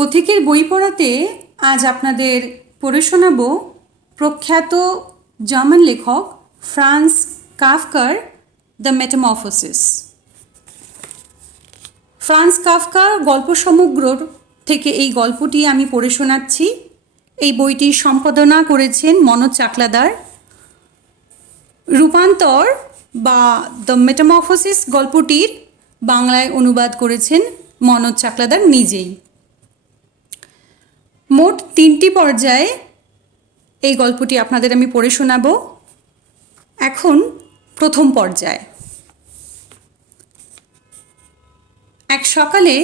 পথিকের বই পড়াতে আজ আপনাদের পড়ে শোনাব প্রখ্যাত জার্মান লেখক ফ্রান্স কাফকার দ্য মেটামরফোসিস। ফ্রান্স কাফকার গল্প সমগ্রর থেকে এই গল্পটি আমি পড়ে শোনাচ্ছি। এই বইটি সম্পাদনা করেছেন মনোজ চাকলাদার। রূপান্তর বা দ্য মেটামরফোসিস গল্পটির বাংলায় অনুবাদ করেছেন মনোজ চাকলাদার নিজেই। মোট 3টি পর্যায়ে এই গল্পটি আপনাদের আমি পড়ে শোনাব। এখন প্রথম পর্যায়। এক সকালে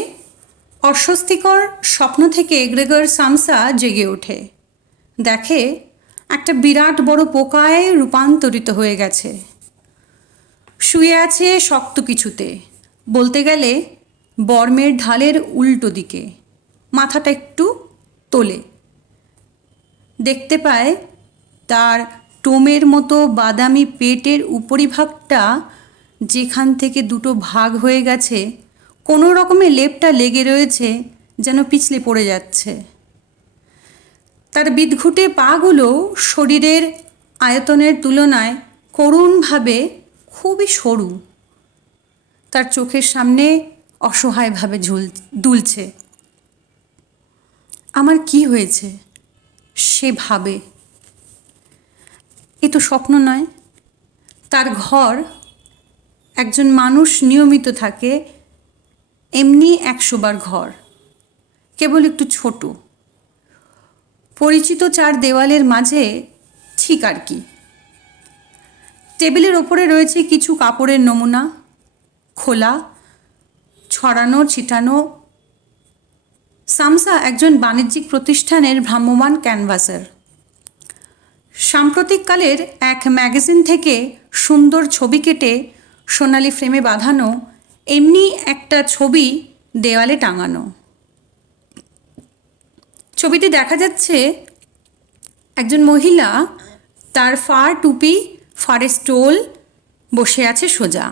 অস্বস্তিকর স্বপ্ন থেকে গ্রেগর সামসা জেগে ওঠে। দেখে একটা বিরাট বড় পোকায় রূপান্তরিত হয়ে গেছে। শুয়ে আছে শক্ত কিছুতে, বলতে গেলে বর্মের ঢালের উল্টো দিকে, মাথাটা একটু তোলে। দেখতে পায় তার টোমের মতো বাদামি পেটের উপরিভাগটা, যেখান থেকে দুটো ভাগ হয়ে গেছে, কোনো রকমে লেপটা লেগে রয়েছে, যেন পিছলে পড়ে যাচ্ছে। তার বিদঘুটে পাগুলো শরীরের আয়তনের তুলনায় করুণভাবে খুবই সরু। তার চোখের সামনে অসহায়ভাবে দুলছে। আমার কি হয়েছে সে ভাবে। এ তো স্বপ্ন নয়। তার ঘর, একজন মানুষ নিয়মিত থাকে এমনি 100 বার ঘর, কেবল একটু ছোট, পরিচিত 4 দেওয়ালের মাঝে, ঠিক আর কি। টেবিলের ওপরে রয়েছে কিছু কাপড়ের নমুনা, খোলা, ছড়ানো ছিটানো। সামসা একজন বাণিজ্যিক প্রতিষ্ঠানের ভ্রাম্যমাণ ক্যানভাসার। সাম্প্রতিককালের এক ম্যাগাজিন থেকে সুন্দর ছবি কেটে সোনালি ফ্রেমে বাঁধানো এমনি একটা ছবি দেওয়ালে টাঙানো। ছবিতে দেখা যাচ্ছে একজন মহিলা, তার ফার টুপি, ফারের স্টোল, বসে আছে সোজা।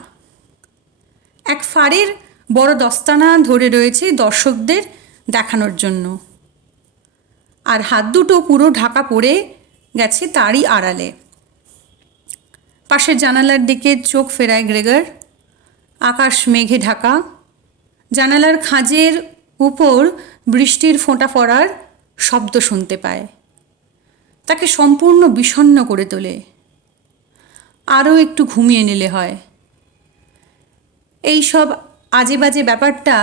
এক ফারের বড় দস্তানা ধরে রয়েছে দর্শকদের দেখানোর জন্য, আর হাত দুটো পুরো ঢাকা পড়ে গেছে তারই আড়ালে। পাশের জানালার দিকে চোখ ফেরায় গ্রেগর। আকাশ মেঘে ঢাকা। জানালার খাঁজের উপর বৃষ্টির ফোঁটা পড়ার শব্দ শুনতে পায়। তাকে সম্পূর্ণ বিষণ্ণ করে তোলে। আরও একটু ঘুমিয়ে নিলে হয়। এই সব আজে বাজে ব্যাপারটা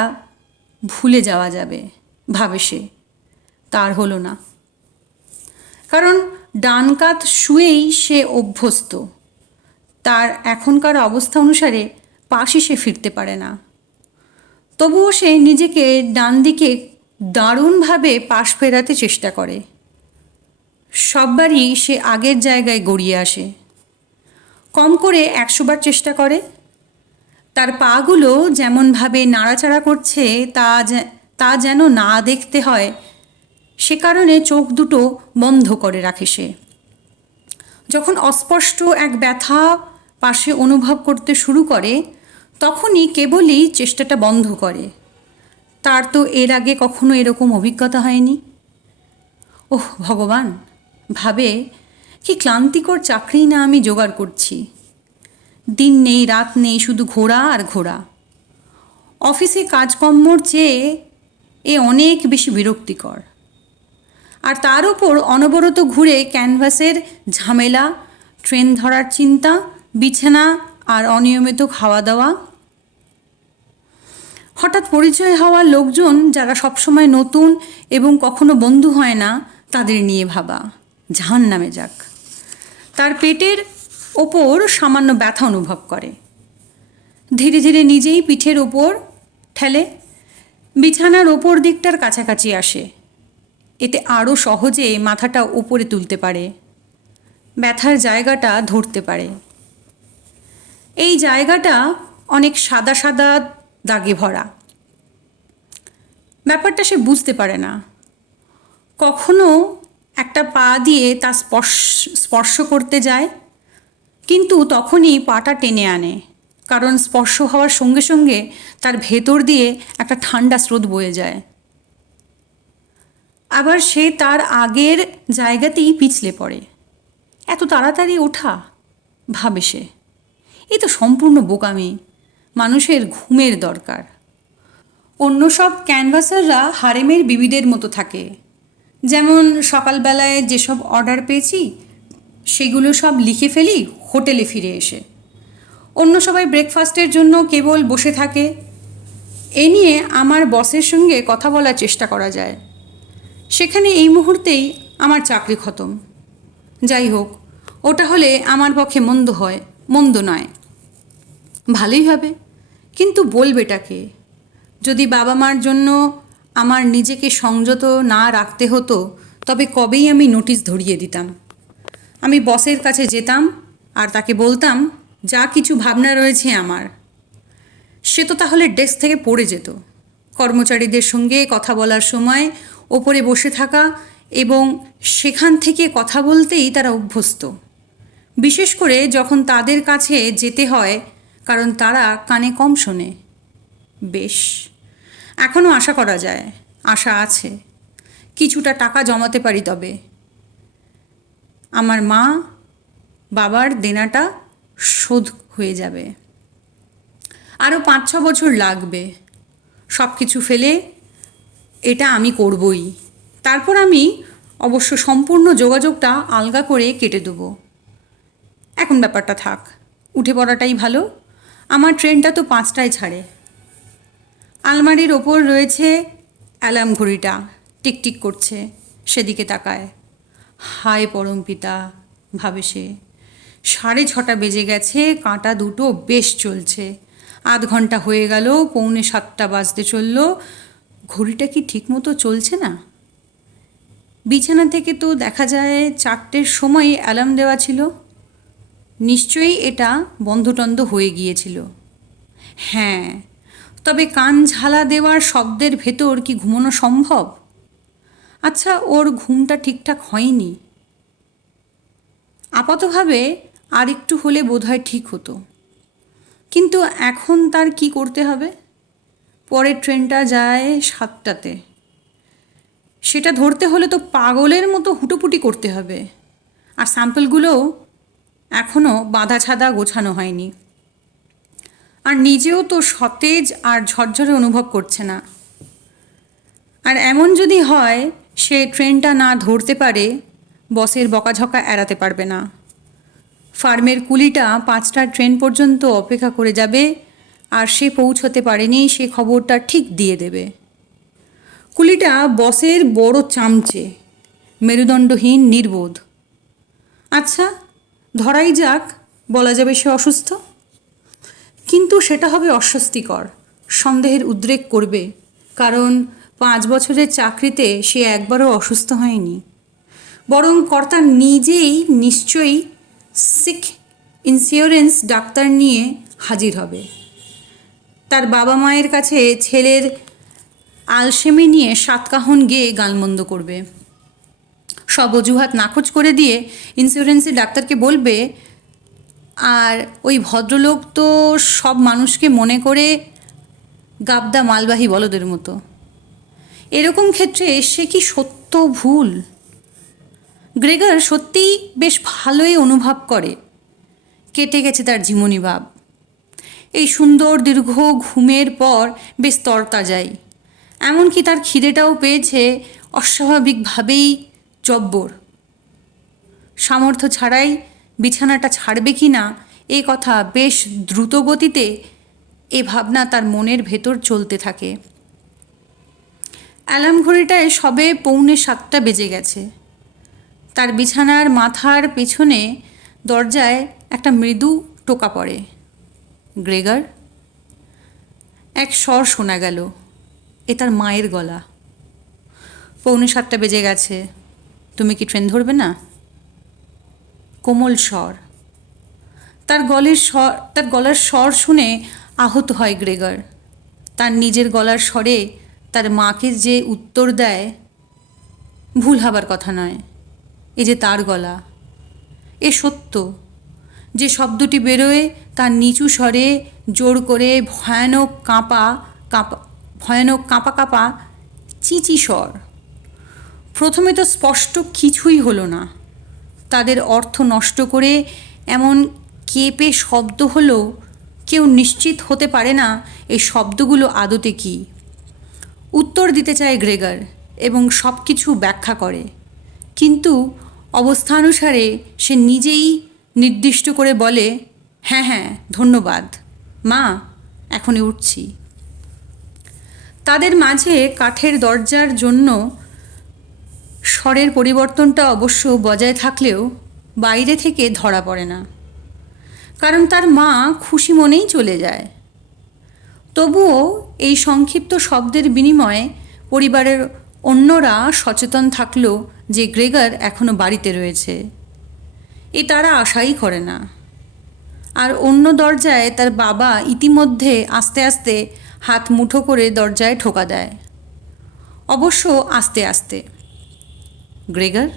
ভুলে যাওয়া যাবে, ভাবে সে। তার হলো না, কারণ ডান কাত শুয়েই সে অভ্যস্ত। তার এখনকার অবস্থা অনুসারে পাশই সে ফিরতে পারে না। তবুও সে নিজেকে ডান দিকে দারুণভাবে পাশ ফেরাতে চেষ্টা করে। সববারই সে আগের জায়গায় গড়িয়ে আসে। কম করে 100 বার চেষ্টা করে। তার পাগুলো যেমনভাবে নাড়াচাড়া করছে তা যেন না দেখতে হয়, সে কারণে চোখ দুটো বন্ধ করে রাখে সে। যখন অস্পষ্ট এক ব্যথা পাশে অনুভব করতে শুরু করে, তখনই কেবলই চেষ্টাটা বন্ধ করে। তার তো এর আগে কখনো এরকম অভিজ্ঞতা হয়নি। ওহ ভগবান, ভাবে, কি ক্লান্তিকর চাকরি না আমি জোগাড় করছি। দিন নেই রাত নেই, শুধু ঘোরা আর ঘোরা। অফিসে কাজকর্মর চেয়ে এ অনেক বেশি বিরক্তিকর। আর তার ওপর অনবরত ঘুরে ক্যানভাসের ঝামেলা, ট্রেন ধরার চিন্তা, বিছানা আর অনিয়মিত খাওয়া দাওয়া। হঠাৎ পরিচয় হওয়া লোকজন, যারা সবসময় নতুন এবং কখনো বন্ধু হয় না, তাদের নিয়ে ভাবা। জাহান্নামে যাক। তার পেটের ওপর সামান্য ব্যথা অনুভব করে। ধীরে ধীরে নিজেই পিঠের ওপর ঠেলে বিছানার ওপর দিকটার কাছাকাছি আসে। এতে আরও সহজে মাথাটা ওপরে তুলতে পারে, ব্যথার জায়গাটা ধরতে পারে। এই জায়গাটা অনেক সাদা সাদা দাগে ভরা। ব্যাপারটা সে বুঝতে পারে না। কখনো একটা পা দিয়ে তা স্পর্শ করতে যায়, কিন্তু তখনই পাটা টেনে আনে, কারণ স্পর্শ হওয়ার সঙ্গে সঙ্গে তার ভেতর দিয়ে একটা ঠান্ডা স্রোত বয়ে যায়। আবার সে তার আগের জায়গাতেই পিছলে পড়ে। এত তাড়াতাড়ি ওঠা, ভাবে সে, এ তো সম্পূর্ণ বোকামি, মানুষের ঘুমের দরকার। অন্য সব ক্যানভাসাররা হারেমের বিবিদের মতো থাকে, যেমন সকালবেলায় যেসব অর্ডার পেয়েছি সেগুলো সব লিখে ফেলি হোটেলে ফিরে এসে। অন্য সবাই ব্রেকফাস্টের জন্য কেবল বসে থাকে। এ নিয়ে আমার বসের সঙ্গে কথা বলার চেষ্টা করা যায়, সেখানে এই মুহূর্তেই আমার চাকরি খতম। যাই হোক, ওটা হলে আমার পক্ষে মন্দ নয়, ভালোই হবে। কিন্তু বলবেটাকে, যদি বাবা মার জন্য আমার নিজেকে সংযত না রাখতে হতো তবে কবেই আমি নোটিশ ধরিয়ে দিতাম। আমি বসের কাছে যেতাম আর তাকে বলতাম যা কিছু ভাবনা রয়েছে আমার। সে তো তাহলে ডেস্ক থেকে পড়ে যেত। কর্মচারীদের সঙ্গে কথা বলার সময় ওপরে বসে থাকা এবং সেখান থেকে কথা বলতেই তারা অভ্যস্ত, বিশেষ করে যখন তাদের কাছে যেতে হয়, কারণ তারা কানে কম শোনে। বেশ, এখনও আশা করা যায়, আশা আছে, কিছুটা টাকা জমাতে পারি তবে। আমার মা বাবার দেনাটা শোধ হয়ে যাবে। আরও 5-6 বছর লাগবে। সব কিছু ফেলে এটা আমি করবই। তারপর আমি অবশ্য সম্পূর্ণ যোগাযোগটা আলগা করে কেটে দেবো। এখন ব্যাপারটা থাক, উঠে পড়াটাই ভালো। আমার ট্রেনটা তো 5টায় ছাড়ে। আলমারির ওপর রয়েছে অ্যালার্ম ঘড়িটা, টিকটিক করছে, সেদিকে তাকায়। হায় পরমপিতা, ভাবে সে, 6:30 বেজে গেছে, কাঁটা দুটো বেশ চলছে। আধ ঘন্টা হয়ে গেল, 6:45 বাজতে চলল। ঘড়িটা কি ঠিকমতো চলছে না? বিছানা থেকে তো দেখা যায় 4টের সময় অ্যালার্ম দেওয়া ছিল। নিশ্চয়ই এটা বন্ধটন্ধ হয়ে গিয়েছিল। হ্যাঁ, তবে কান ঝালা দেওয়ার শব্দের ভেতর কি ঘুমানো সম্ভব? আচ্ছা, ওর ঘুমটা ঠিকঠাক হয়নি। আপাতভাবে আর একটু হলে বোধহয় ঠিক হতো, কিন্তু এখন তার কি করতে হবে? পরের ট্রেনটা যায় 7টাতে। সেটা ধরতে হলে তো পাগলের মতো হুটোপুটি করতে হবে। আর স্যাম্পলগুলোও এখনও বাঁধা ছাদা গোছানো হয়নি। আর নিজেও তো সতেজ আর ঝরঝরে অনুভব করছে না। আর এমন যদি হয় সে ট্রেনটা না ধরতে পারে, বসের বকাঝকা এড়াতে পারবে না। ফার্মের কুলিটা 5টার ট্রেন পর্যন্ত অপেক্ষা করে যাবে, আর সে পৌঁছতে পারেনি সে খবরটা ঠিক দিয়ে দেবে। কুলিটা বসের বড় চামচে, মেরুদণ্ডহীন, নির্বোধ। আচ্ছা, ধরাই যাক, বলা যাবে সে অসুস্থ। কিন্তু সেটা হবে অস্বস্তিকর, সন্দেহের উদ্রেক করবে, কারণ 5 বছরের চাকরিতে সে একবারও অসুস্থ হয়নি। বরং কর্তা নিজেই নিশ্চয়ই সিক ইন্স্যুরেন্স ডাক্তার নিয়ে হাজির হবে। তার বাবা মায়ের কাছে ছেলের আলসেমি নিয়ে সাতকাহন গেয়ে গালমন্দ করবে। সব অজুহাত নাকচ করে দিয়ে ইন্স্যুরেন্সের ডাক্তারকে বলবে, আর ওই ভদ্রলোক তো সব মানুষকে মনে করে গাবদা মালবাহী বলদের মতো। এরকম ক্ষেত্রে সে কি সত্য ভুল? গ্রেগর সত্যিই বেশ ভালোই অনুভব করে কেটে গেছে তার জীবনী ভাব। এই সুন্দর দীর্ঘ ঘুমের পর বেশ তরতাজাই, এমনকি তার খিদেটাও পেয়েছে অস্বাভাবিকভাবেই জব্বর। সামর্থ্য ছাড়াই বিছানাটা ছাড়বে কি না এ কথা বেশ দ্রুত গতিতে এ ভাবনা তার মনের ভেতর চলতে থাকে। অ্যালার্ম ঘড়িটায় সবে 6:45 বেজে গেছে। তার বিছানার মাথার পেছনে দরজায় একটা মৃদু টোকা পড়ে। গ্রেগর। এক স্বর শোনা গেল, এ তার মায়ের গলা। 6:45 বেজে গেছে, তুমি কি ট্রেন ধরবে না? কোমল স্বর। তার গলার স্বর শুনে আহত হয় গ্রেগর। তার নিজের গলার স্বরে তার মাকে যে উত্তর দেয়, ভুল হবার কথা নয়, এ যে তার গলা। এ সত্য, যে শব্দটি বেরোয় তার নিচু স্বরে জোর করে ভয়ানক কাঁপা কাঁপা চিঁচি স্বর। প্রথমে তো স্পষ্ট কিছুই হলো না। তাদের অর্থ নষ্ট করে এমন কেঁপে শব্দ হলো, কেউ নিশ্চিত হতে পারে না এই শব্দগুলো আদতে কী। উত্তর দিতে চায় গ্রেগার এবং সব কিছু ব্যাখ্যা করে, কিন্তু অবস্থানুসারে সে নিজেই নির্দিষ্ট করে বলে, হ্যাঁ হ্যাঁ ধন্যবাদ মা, এখনই উঠছি। তাদের মাঝে কাঠের দরজার জন্য স্বরের পরিবর্তনটা অবশ্য বজায় থাকলেও বাইরে থেকে ধরা পড়ে না, কারণ তার মা খুশি মনেই চলে যায়। তবুও এই সংক্ষিপ্ত শব্দের বিনিময়ে পরিবারের অন্যরা সচেতন থাকলো যে গ্রেগার এখনও বাড়িতে রয়েছে, এ তারা আশাই করে না। আর অন্য দরজায় তার বাবা ইতিমধ্যে আস্তে আস্তে হাত মুঠো করে দরজায় ঠোকা দেয়, অবশ্য আস্তে আস্তে। গ্রেগার,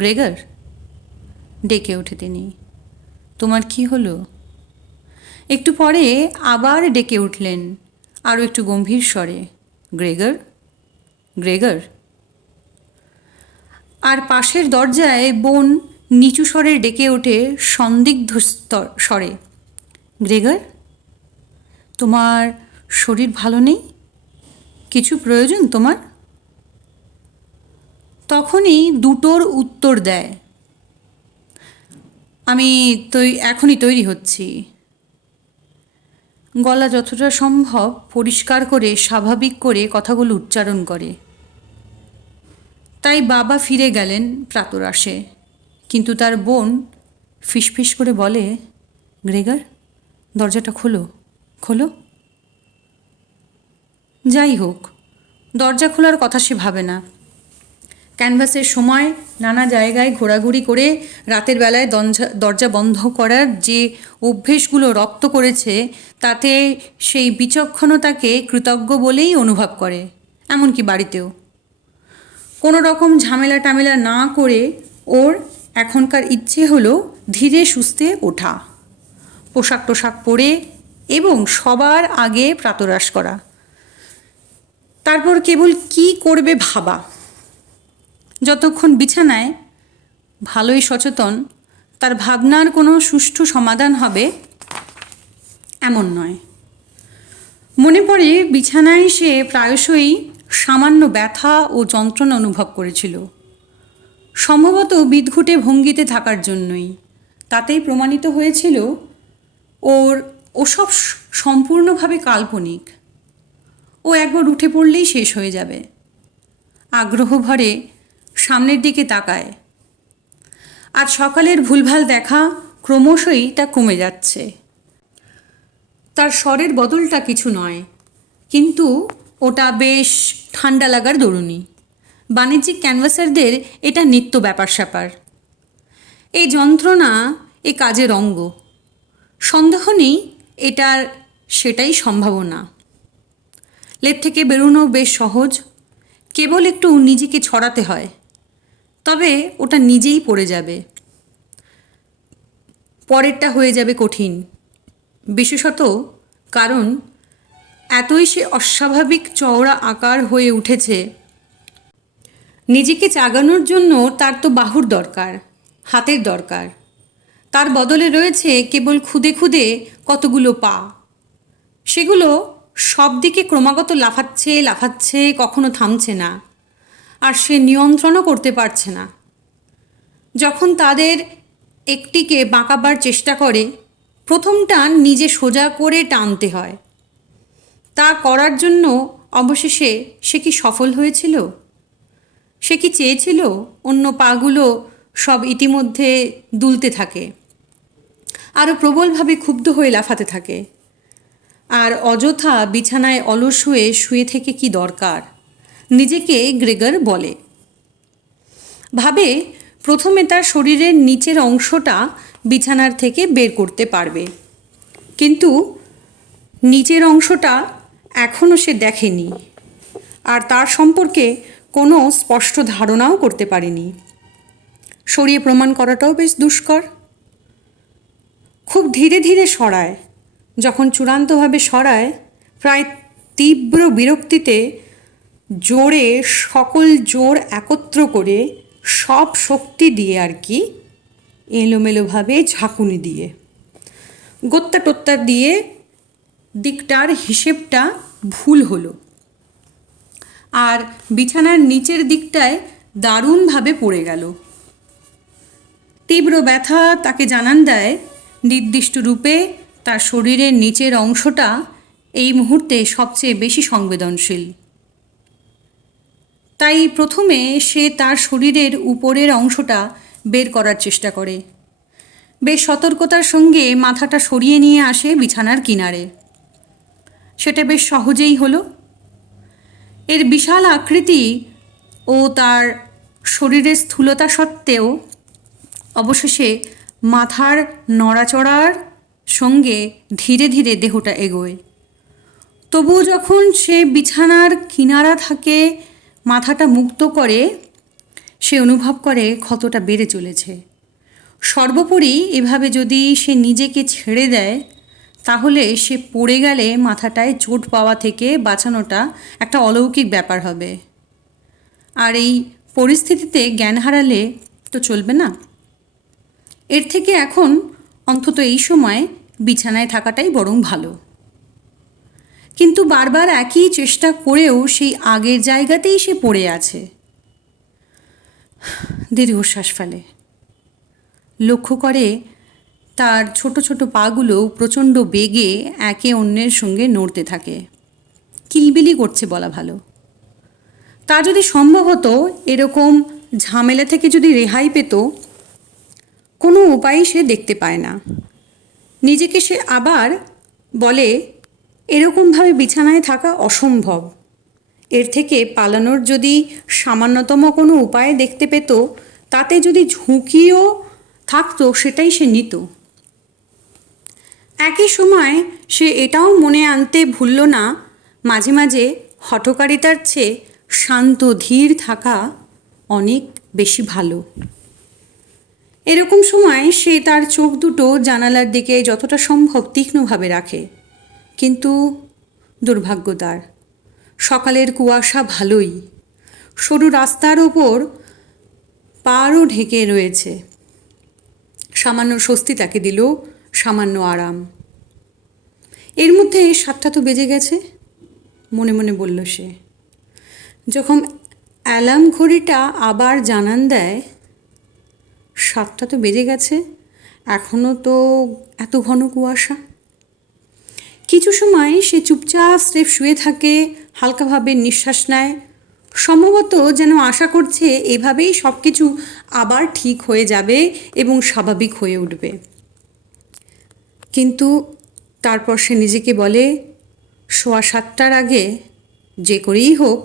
গ্রেগার, ডেকে ওঠে তিনি। তোমার কি হলো? একটু পরে আবার ডেকে উঠলেন আরও একটু গম্ভীর স্বরে, গ্রেগার, গ্রেগার। আর পাশের দরজায় বোন নিচু স্বরে ডেকে ওঠে সন্দিগ্ধ স্বরে, গ্রেগার, তোমার শরীর ভালো নেই? কিছু প্রয়োজন তোমার? তখনই দুটোর উত্তর দেয়, আমি এখনই তৈরি হচ্ছি। গলা যতটা সম্ভব পরিষ্কার করে স্বাভাবিক করে কথাগুলো উচ্চারণ করে। তাই বাবা ফিরে গেলেন প্রাতরাশে, কিন্তু তার বোন ফিসফিস করে বলে, গ্রেগার, দরজাটা খোলো, খোলো। যাই হোক, দরজা খোলার কথা সে ভাবে না। ক্যানভাসের সময় নানা জায়গায় ঘোরাঘুরি করে রাতের বেলায় দরজা বন্ধ করার যে অভ্যেসগুলো রপ্ত করেছে, তাতে সেই বিচক্ষণতাকে কৃতজ্ঞ বলেই অনুভব করে। এমনকি বাড়িতেও কোনো রকম ঝামেলা টামেলা না করে ওর এখনকার ইচ্ছে হলো ধীরে সুস্থে ওঠা, পোশাক টোশাক পরে এবং সবার আগে প্রাতরাশ করা, তারপর কেবল কি করবে ভাবা। যতক্ষণ বিছানায় ভালোই সচেতন, তার ভাবনার কোনো সুষ্ঠু সমাধান হবে এমন নয়। মনে পড়ে বিছানায় সে প্রায়শই সামান্য ব্যথা ও যন্ত্রণা অনুভব করেছিল, সম্ভবত বিদঘুটে ভঙ্গিতে থাকার জন্যই। তাতেই প্রমাণিত হয়েছিল ওসব সম্পূর্ণভাবে কাল্পনিক। ও একবার উঠে পড়লেই শেষ হয়ে যাবে। আগ্রহ ভরে সামনের দিকে তাকায়। আজ সকালের ভুলভাল দেখা ক্রমশই তা কমে যাচ্ছে। তার স্বরের বদলটা কিছু নয়, কিন্তু ওটা বেশ ঠান্ডা লাগার দরুনি। বাণিজ্যিক ক্যানভাসারদের এটা নিত্য ব্যাপার স্যাপার। এই যন্ত্রণা এ কাজের অঙ্গ। সন্দেহ নেই এটার সেটাই সম্ভাবনা। লেপ থেকে বেরোনো বেশ সহজ, কেবল একটু নিজেকে ছড়াতে হয়, তবে ওটা নিজেই পড়ে যাবে। পরেরটা হয়ে যাবে কঠিন, বিশেষত কারণ এতই সে অস্বাভাবিক চওড়া আকার হয়ে উঠেছে। নিজেকে চাগানোর জন্য তার তো বাহুর দরকার, হাতের দরকার। তার বদলে রয়েছে কেবল খুদে খুদে কতগুলো পা। সেগুলো সব দিকে ক্রমাগত লাফাচ্ছে লাফাচ্ছে, কখনো থামছে না, আর সে নিয়ন্ত্রণও করতে পারছে না। যখন তাদের একটিকে বাঁকাবার চেষ্টা করে, প্রথম টান নিজে সোজা করে টানতে হয়। তা করার জন্য অবশেষে সে কি সফল হয়েছিল? সে কি চেয়েছিল অন্য পাগুলো সব ইতিমধ্যে দুলতে থাকে, আরও প্রবলভাবে ক্ষুব্ধ হয়ে লাফাতে থাকে? আর অযথা বিছানায় অলস হয়ে শুয়ে থেকে কি দরকার, নিজেকে গ্রেগার বলে। ভাবে প্রথমে তার শরীরের নিচের অংশটা বিছানার থেকে বের করতে পারবে, কিন্তু নিচের অংশটা এখনও সে দেখেনি, আর তার সম্পর্কে কোনো স্পষ্ট ধারণাও করতে পারেনি। সরিয়ে প্রমাণ করাটাও বেশ দুষ্কর। খুব ধীরে ধীরে সরায়। যখন চূড়ান্তভাবে সরায়, প্রায় তীব্র বিরক্তিতে জোরে সকল জোর একত্র করে সব শক্তি দিয়ে আর কি এলোমেলোভাবে ঝাঁকুনি দিয়ে গোত্তা টোত্তা দিয়ে দিকটার হিসেবটা ভুল হলো, আর বিছানার নিচের দিকটায় দারুণভাবে পড়ে গেল। তীব্র ব্যথা তাকে জানান দেয় নির্দিষ্ট রূপে তার শরীরের নিচের অংশটা এই মুহূর্তে সবচেয়ে বেশি সংবেদনশীল। তাই প্রথমে সে তার শরীরের উপরের অংশটা বের করার চেষ্টা করে। বেশ সতর্কতার সঙ্গে মাথাটা সরিয়ে নিয়ে আসে বিছানার কিনারে। সেটা বেশ সহজেই হলো। এর বিশাল আকৃতি ও তার শরীরের স্থূলতা সত্ত্বেও অবশেষে মাথার নড়াচড়ার সঙ্গে ধীরে ধীরে দেহটা এগোয়। তবুও যখন সে বিছানার কিনারা থেকে মাথাটা মুক্ত করে, সে অনুভব করে ক্ষতটা বেড়ে চলেছে। সর্বোপরি এভাবে যদি সে নিজেকে ছেড়ে দেয় তাহলে সে পড়ে গেলে মাথাটায় চোট পাওয়া থেকে বাঁচানোটা একটা অলৌকিক ব্যাপার হবে। আর এই পরিস্থিতিতে জ্ঞান হারালে তো চলবে না। এর থেকে এখন অন্তত এই সময় বিছানায় থাকাটাই বরং ভালো। কিন্তু বারবার একই চেষ্টা করেও সেই আগের জায়গাতেই সে পড়ে আছে। দীর্ঘশ্বাস ফেলে, লক্ষ্য করে তার ছোট ছোট পাগুলো প্রচণ্ড বেগে একে অন্যের সঙ্গে নড়তে থাকে। কিলবিলি করছে বলা ভালো। তা যদি সম্ভব হতো, এরকম ঝামেলা থেকে যদি রেহাই পেত, কোনো উপায় সে দেখতে পায় না। নিজেকে সে আবার বলে এরকমভাবে বিছানায় থাকা অসম্ভব। এর থেকে পালানোর যদি সামান্যতম কোনো উপায় দেখতে পেত, তাতে যদি ঝুঁকিও থাকতো, সেটাই সে নিত। একই সময় সে এটাও মনে আনতে ভুলল না, মাঝে মাঝে হঠকারিতার চেয়ে শান্ত ধীর থাকা অনেক বেশি ভালো। এরকম সময় সে তার চোখ দুটো জানালার দিকে যতটা সম্ভব তীক্ষ্ণভাবে রাখে। কিন্তু দুর্ভাগ্য তার, সকালের কুয়াশা ভালোই, সরু রাস্তার ওপর পাড়ও ঢেকে রয়েছে। সামান্য স্বস্তি তাকে দিল, সামান্য আরাম। এর মধ্যে 7টা তো বেজে গেছে, মনে মনে বলল সে। যখন অ্যালার্ম ঘড়িটা আবার জানান দেয় 7টা তো বেজে গেছে, এখনও তো এত ঘন কুয়াশা। কিছু সময় সে চুপচাপ স্রেফ শুয়ে থাকে, হালকাভাবে নিঃশ্বাস নেয়, সম্ভবত যেন আশা করছে এভাবেই সব কিছু আবার ঠিক হয়ে যাবে এবং স্বাভাবিক হয়ে উঠবে। কিন্তু তারপর সে নিজেকে বলে, 7:15 আগে যে করেই হোক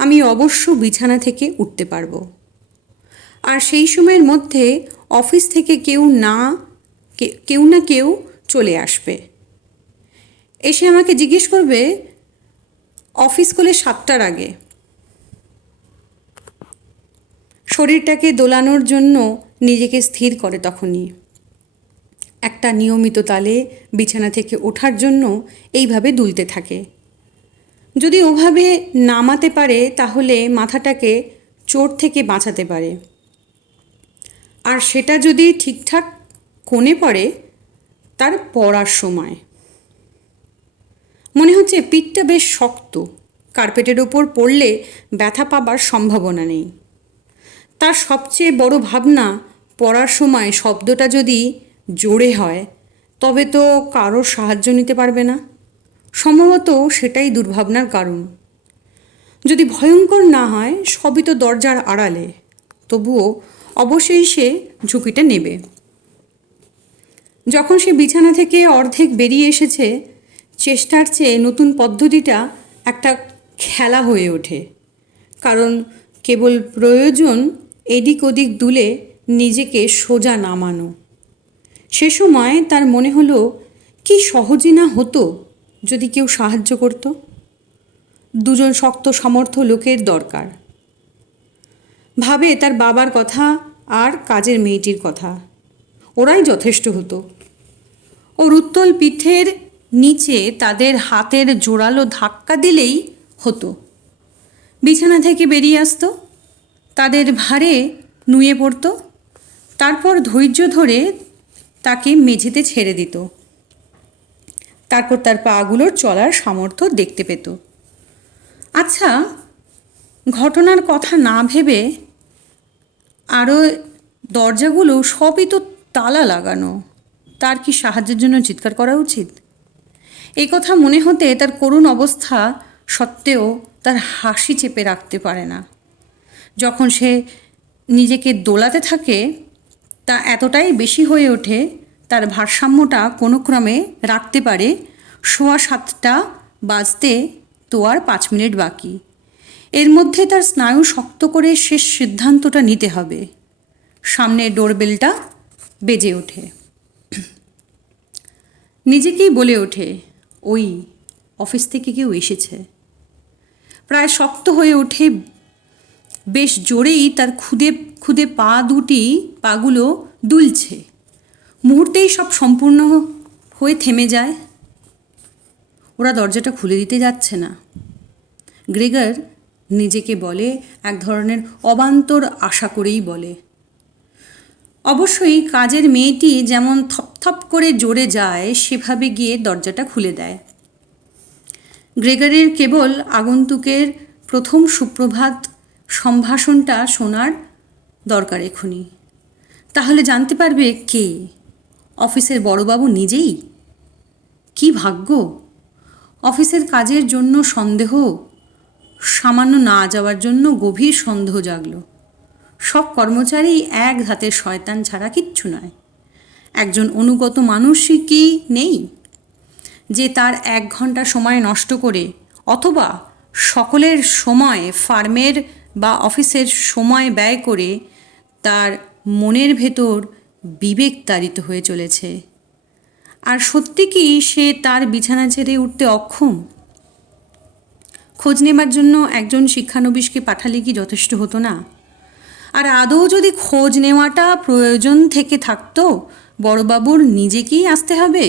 আমি অবশ্য বিছানা থেকে উঠতে পারবো। আর সেই সময়ের মধ্যে অফিস থেকে কেউ না কেউ চলে আসবে, এসে আমাকে জিজ্ঞেস করবে অফিস খোলে 7টার আগে। শরীরটাকে দোলানোর জন্য নিজেকে স্থির করে তখনই। একটা নিয়মিত তালে বিছানা থেকে ওঠার জন্য এইভাবে দুলতে থাকে। যদি ওভাবে নামাতে পারে তাহলে মাথাটাকে চোট থেকে বাঁচাতে পারে। আর সেটা যদি ঠিকঠাক কোণে পড়ে তার পড়ার সময়। মনে হচ্ছে পিঠটা বেশ শক্ত, কার্পেটের ওপর পড়লে ব্যথা পাবার সম্ভাবনা নেই। তার সবচেয়ে বড় ভাবনা, পড়ার সময় শব্দটা যদি জোরে হয় তবে তো কারোর সাহায্য নিতে পারবে না। সম্ভবত সেটাই দুর্ভাবনার কারণ। যদি ভয়ঙ্কর না হয়, সবই তো দরজার আড়ালে, তবুও অবশ্যই সে ঝুঁকিটা নেবে। যখন সে বিছানা থেকে অর্ধেক বেরিয়ে এসেছে, চেষ্টার চেয়ে নতুন পদ্ধতিটা একটা খেলা হয়ে ওঠে। কারণ কেবল প্রয়োজন এদিক ওদিক দুলে নিজেকে সোজা নামানো। সে সময় তার মনে হলো কি সহজই না হতো যদি কেউ সাহায্য করত। দুজন শক্ত সমর্থ লোকের দরকার। ভাবে তার বাবার কথা আর কাজের মেয়েটির কথা, ওরাই যথেষ্ট হতো। ওর উত্তল পিঠের নিচে তাদের হাতের জোরালো ধাক্কা দিলেই হতো। বিছানা থেকে বেরিয়ে আসতো, তাদের ভারে নুয়ে পড়তো, তারপর ধৈর্য ধরে তাকে মেঝেতে ছেড়ে দিত। তারপর তার পাগুলোর চলার সামর্থ্য দেখতে পেত। আচ্ছা, ঘটনার কথা না ভেবে আরও দরজাগুলো সবই তো তালা লাগানো, তার কি সাহায্যের জন্য চিৎকার করা উচিত? এই কথা মনে হতে তার করুণ অবস্থা সত্ত্বেও তার হাসি চেপে রাখতে পারে না। যখন সে নিজেকে দোলাতে থাকে তা এতটাই বেশি হয়ে ওঠে, তার ভারসাম্যটা কোনো ক্রমে রাখতে পারে। 7:15 বাজতে তো আর 5 মিনিট বাকি। এর মধ্যে তার স্নায়ু শক্ত করে শেষ সিদ্ধান্তটা নিতে হবে। সামনে ডোরবেলটা বেজে ওঠে। নিজেকেই বলে ওঠে, ওই অফিস থেকে কেউ এসেছে। প্রায় শক্ত হয়ে ওঠে, বেশ জোরেই তার খুদে খুদে পাগুলো দুলছে। মুহূর্তেই সব সম্পূর্ণ হয়ে থেমে যায়। ওরা দরজাটা খুলে দিতে যাচ্ছে না। গ্রেগর নিজেকে বলে, এক ধরনের অবান্তর আশা করেই বলে। অবশ্যই কাজের মেয়েটি যেমন থপথপ করে জোরে যায় সেভাবে গিয়ে দরজাটা খুলে দেয়। গ্রেগরের কেবল আগন্তুকের প্রথম সুপ্রভাত সম্ভাষণটা শোনার দরকার এখনই। তাহলে জানতে পারবে কে, অফিসের বড়বাবু নিজেই। কি ভাগ্য! অফিসের কাজের জন্য সন্দেহ, সামান্য না যাওয়ার জন্য গভীর সন্দেহ জাগল। সব কর্মচারী এক ধাতের শয়তান ছাড়া কিচ্ছু নয়। একজন অনুগত মানুষই কি নেই যে তার 1 ঘন্টা সময় নষ্ট করে, অথবা সকলের সময় ফার্মের বা অফিসের সময় ব্যয় করে তার মনের ভেতর বিবেক তাড়িত হয়ে চলেছে? আর সত্যি কি সে তার বিছানা ছেড়ে উঠতে অক্ষম? খোঁজ নেবার জন্য একজন শিক্ষানবিশকে পাঠালে কি যথেষ্ট হতো না? আর আদৌ যদি খোঁজ নেওয়াটা প্রয়োজন থেকে থাকতো, বড়বাবুর নিজেকেই আসতে হবে?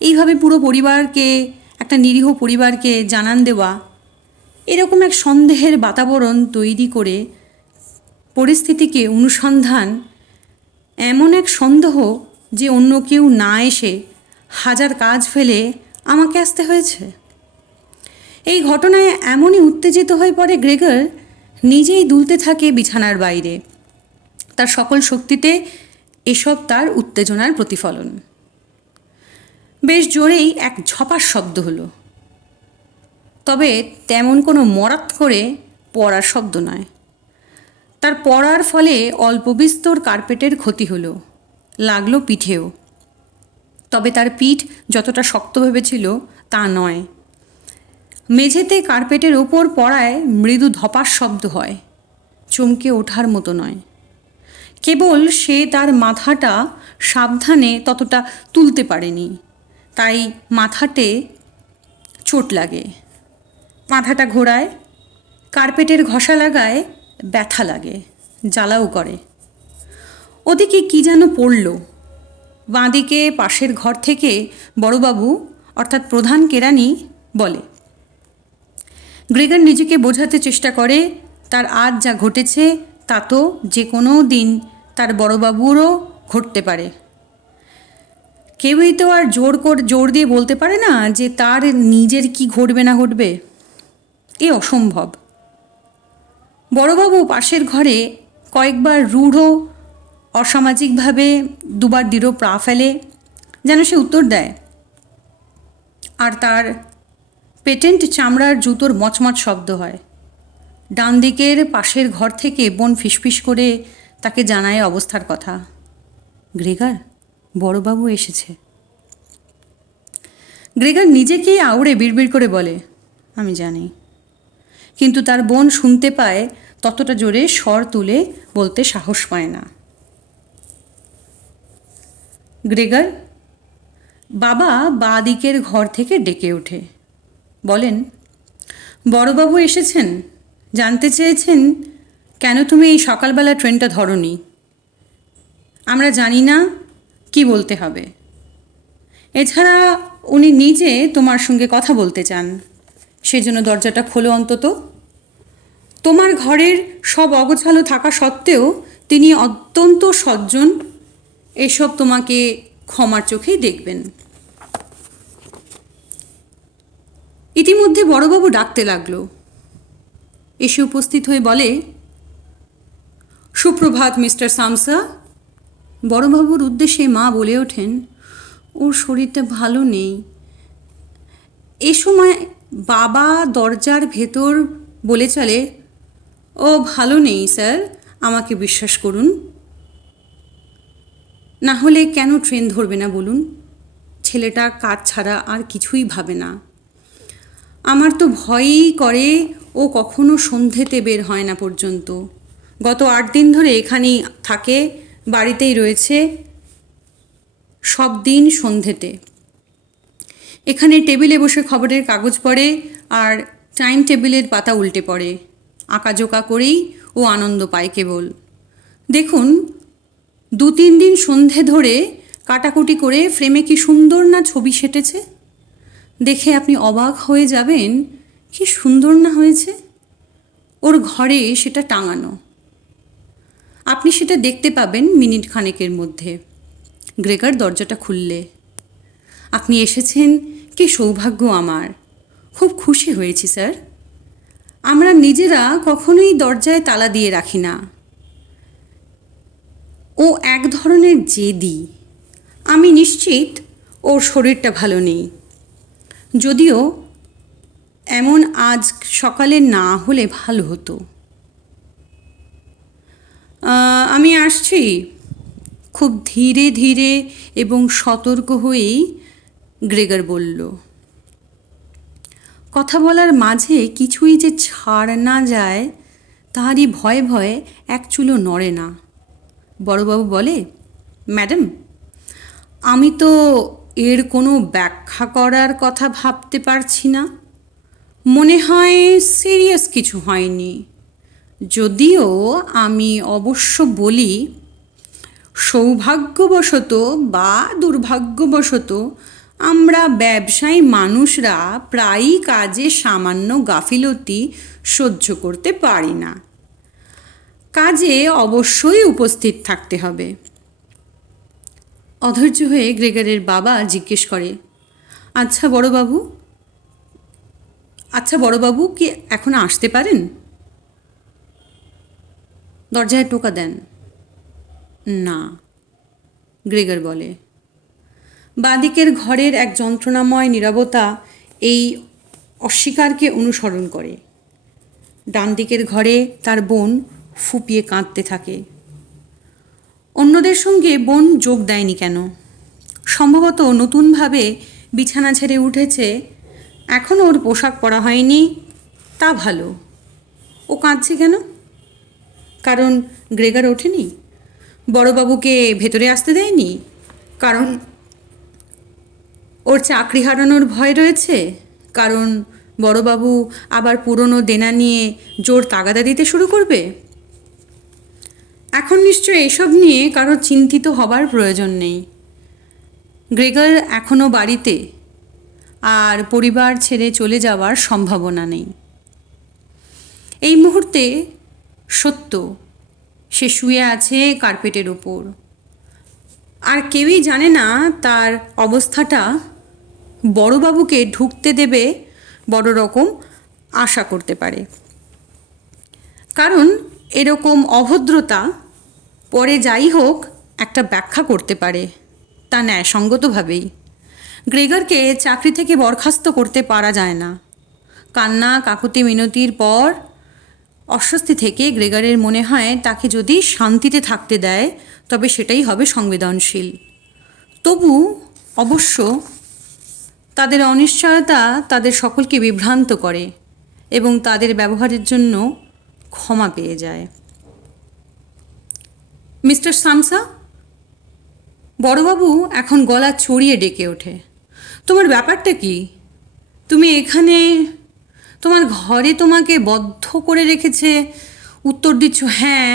এইভাবে পুরো পরিবারকে, একটা নিরীহ পরিবারকে জানান দেওয়া, এরকম এক সন্দেহের বাতাবরণ তৈরি করে পরিস্থিতিকে অনুসন্ধান, এমন এক সন্দেহ যে অন্য কেউ না এসে হাজার কাজ ফেলে আমাকে আসতে হয়েছে। এই ঘটনায় এমনই উত্তেজিত হয়ে পড়ে গ্রেগর, নিজেই দুলতে থাকে বিছানার বাইরে। তার সকল শক্তিতে এসব তার উত্তেজনার প্রতিফলন। বেশ জোরেই এক ঝপার শব্দ হলো, তবে তেমন কোনো মরাত করে পড়ার শব্দ নয়। তার পড়ার ফলে অল্প বিস্তর কার্পেটের ক্ষতি হলো, লাগলো পিঠেও। তবে তার পিঠ যতটা শক্ত ভেবেছিল তা নয়। মেঝেতে কার্পেটের ওপর পড়ায় মৃদু ধপার শব্দ হয়, চমকে ওঠার মতো নয়। কেবল সে তার মাথাটা সাবধানে ততটা তুলতে পারেনি, তাই মাথাতে চোট লাগে। মাথাটা ঘোরায়, কার্পেটের ঘষা লাগায়, ব্যথা লাগে, জ্বালাও করে। ওদিকে কি যেন পড়ল। বাঁদিকে পাশের ঘর থেকে বড়বাবু অর্থাৎ প্রধান কেরানি বলে। গ্রেগর নিজেকে বোঝাতে চেষ্টা করে, তার আজ যা ঘটেছে তা তো যে কোনো দিন তার বড়বাবুরও ঘটতে পারে। কেউই তো আর জোর দিয়ে বলতে পারে না যে তার নিজের কি ঘটবে না ঘটবে। এ অসম্ভব। বড়বাবু পাশের ঘরে কয়েকবার রূঢ় অসামাজিকভাবে দুবার দৃঢ় পা ফেলে, যেন সে উত্তর দেয়। আর তার পেটেন্ট চামড়ার জুতোর মচমচ শব্দ হয়। ডান দিকের পাশের ঘর থেকে বোন ফিসফিস করে তাকে জানায় অবস্থার কথা। গ্রেগর, বড়বাবু এসেছে। গ্রেগর নিজেকেই আউড়ে বিড়বিড় করে বলে, আমি জানি। কিন্তু তার বোন শুনতে পায়, ততটা জোরে স্বর তুলে বলতে সাহস পায় না। গ্রেগর, বাবা বাঁ দিকের ঘর থেকে ডেকে ওঠে, বলেন, বড়বাবু এসেছেন। জানতে চেয়েছেন কেন তুমি এই সকালবেলা ট্রেনটা ধরোনি। আমরা জানি না কি বলতে হবে। এছাড়া উনি নিজে তোমার সঙ্গে কথা বলতে চান, সেজন্য দরজাটা খোলো অন্তত। তোমার ঘরের সব অগোছালো থাকা সত্ত্বেও তিনি অত্যন্ত সজ্জন, এসব তোমাকে ক্ষমার চোখেই দেখবেন। ইতিমধ্যে বড়বাবু ডাকতে লাগলো। এসে উপস্থিত হয়ে বলে, সুপ্রভাত মিস্টার সামসা। বড়বাবুর উদ্দেশ্যে মা বলে ওঠেন, ওর শরীরটা ভালো নেই। এ সময় বাবা দরজার ভেতর বলে চলে, ও ভালো নেই স্যার, আমাকে বিশ্বাস করুন। না হলে কেন ট্রেন ধরবে না বলুন? ছেলেটা কাজ ছাড়া আর কিছুই ভাবে না। আমার তো ভয়ই করে ও কখনো সন্ধেতে বের হয় না পর্যন্ত। গত 8 দিন ধরে এখানেই থাকে, বাড়িতেই রয়েছে সব দিন সন্ধেতে। এখানে টেবিলে বসে খবরের কাগজ পড়ে আর টাইম টেবিলের পাতা উল্টে পড়ে। আঁকাঝোঁকা করেই ও আনন্দ পায় কেবল। দেখুন, 2-3 দিন সন্ধে ধরে কাটাকুটি করে ফ্রেমে কি সুন্দর না ছবি সেটেছে। দেখে আপনি অবাক হয়ে যাবেন, কি সুন্দর না হয়েছে। ওর ঘরে সেটা টাঙানো। আপনি সেটা দেখতে পাবেন মিনিট খানেকের মধ্যে। গ্রেগার দরজাটা খুললে, আপনি এসেছেন, কি সৌভাগ্য আমার। খুব খুশি হয়েছি স্যার। আমরা নিজেরা কখনোই দরজায় তালা দিয়ে রাখি না। ও এক ধরনের জেদি। আমি নিশ্চিত ওর শরীরটা ভালো নেই। যদিও এমন আজ সকালে না হলে ভালো হতো। আমি আসছি। খুব ধীরে ধীরে এবং সতর্ক হয়েই গ্রেগার বলল। কথা বলার মাঝে কিছুই যে ছাড় না যায় তারই ভয়ে ভয়ে এক চুলো নড়ে না। বড়বাবু বলে, ম্যাডাম, আমি তো এর কোনো ব্যাখ্যা করার কথা ভাবতে পারছি না। মনে হয় সিরিয়াস কিছু হয়নি। যদিও আমি অবশ্য বলি, সৌভাগ্যবশত বা দুর্ভাগ্যবশত আমরা ব্যবসায়ী মানুষরা প্রায়ই কাজে সামান্য গাফিলতি সহ্য করতে পারি না। কাজে অবশ্যই উপস্থিত থাকতে হবে। অধৈর্য হয়ে গ্রেগারের বাবা জিজ্ঞেস করে, আচ্ছা বড়বাবু কি এখন আসতে পারেন? দরজায় টোকা দেন। না, গ্রেগার বলে। বাঁদিকের ঘরের এক যন্ত্রণাময় নীরবতা এই অস্বীকারকে অনুসরণ করে। ডান দিকের ঘরে তার বোন ফুপিয়ে কাঁদতে থাকে। অন্যদের সঙ্গে বোন যোগ দেয়নি কেন? সম্ভবত নতুনভাবে বিছানা ছেড়ে উঠেছে, এখনও ওর পোশাক পরা হয়নি। তা ভালো। ও কাঁদছে কেন? কারণ গ্রেগার ওঠেনি? বড়বাবুকে ভেতরে আসতে দেয়নি? কারণ ওর চাকরি হারানোর ভয় রয়েছে? কারণ বড়বাবু আবার পুরনো দেনা নিয়ে জোর তাগাদা দিতে শুরু করবে? এখন নিশ্চয়ই এসব নিয়ে কারো চিন্তিত হবার প্রয়োজন নেই। গ্রেগার এখনও বাড়িতে, আর পরিবার ছেড়ে চলে যাওয়ার সম্ভাবনা নেই। এই মুহূর্তে সত্য সে শুয়ে আছে কার্পেটের ওপর, আর কেউই জানে না তার অবস্থাটা বড়বাবুকে ঢুকতে দেবে বড় রকম আশা করতে পারে। কারণ এরকম অভদ্রতা পরে যাই হোক একটা ব্যাখ্যা করতে পারে, তা ন্যায়সঙ্গতভাবেই। গ্রেগারকে চাকরি থেকে বরখাস্ত করতে পারা যায় না। কান্না কাকুতি মিনতির পর অস্বস্তি থেকে গ্রেগারের মনে হয় তাকে যদি শান্তিতে থাকতে দেয় তবে সেটাই হবে সংবেদনশীল। তবু অবশ্য তাদের অনিশ্চয়তা তাদের সকলকে বিভ্রান্ত করে এবং তাদের ব্যবহারের জন্য ক্ষমা পেয়ে যায়। মিস্টার সামসা, বড়বাবু এখন গলা চড়িয়ে ডেকে ওঠে, তোমার ব্যাপারটা কি? তুমি এখানে, তোমার ঘরে তোমাকে বদ্ধ করে রেখেছে, উত্তর দিচ্ছ হ্যাঁ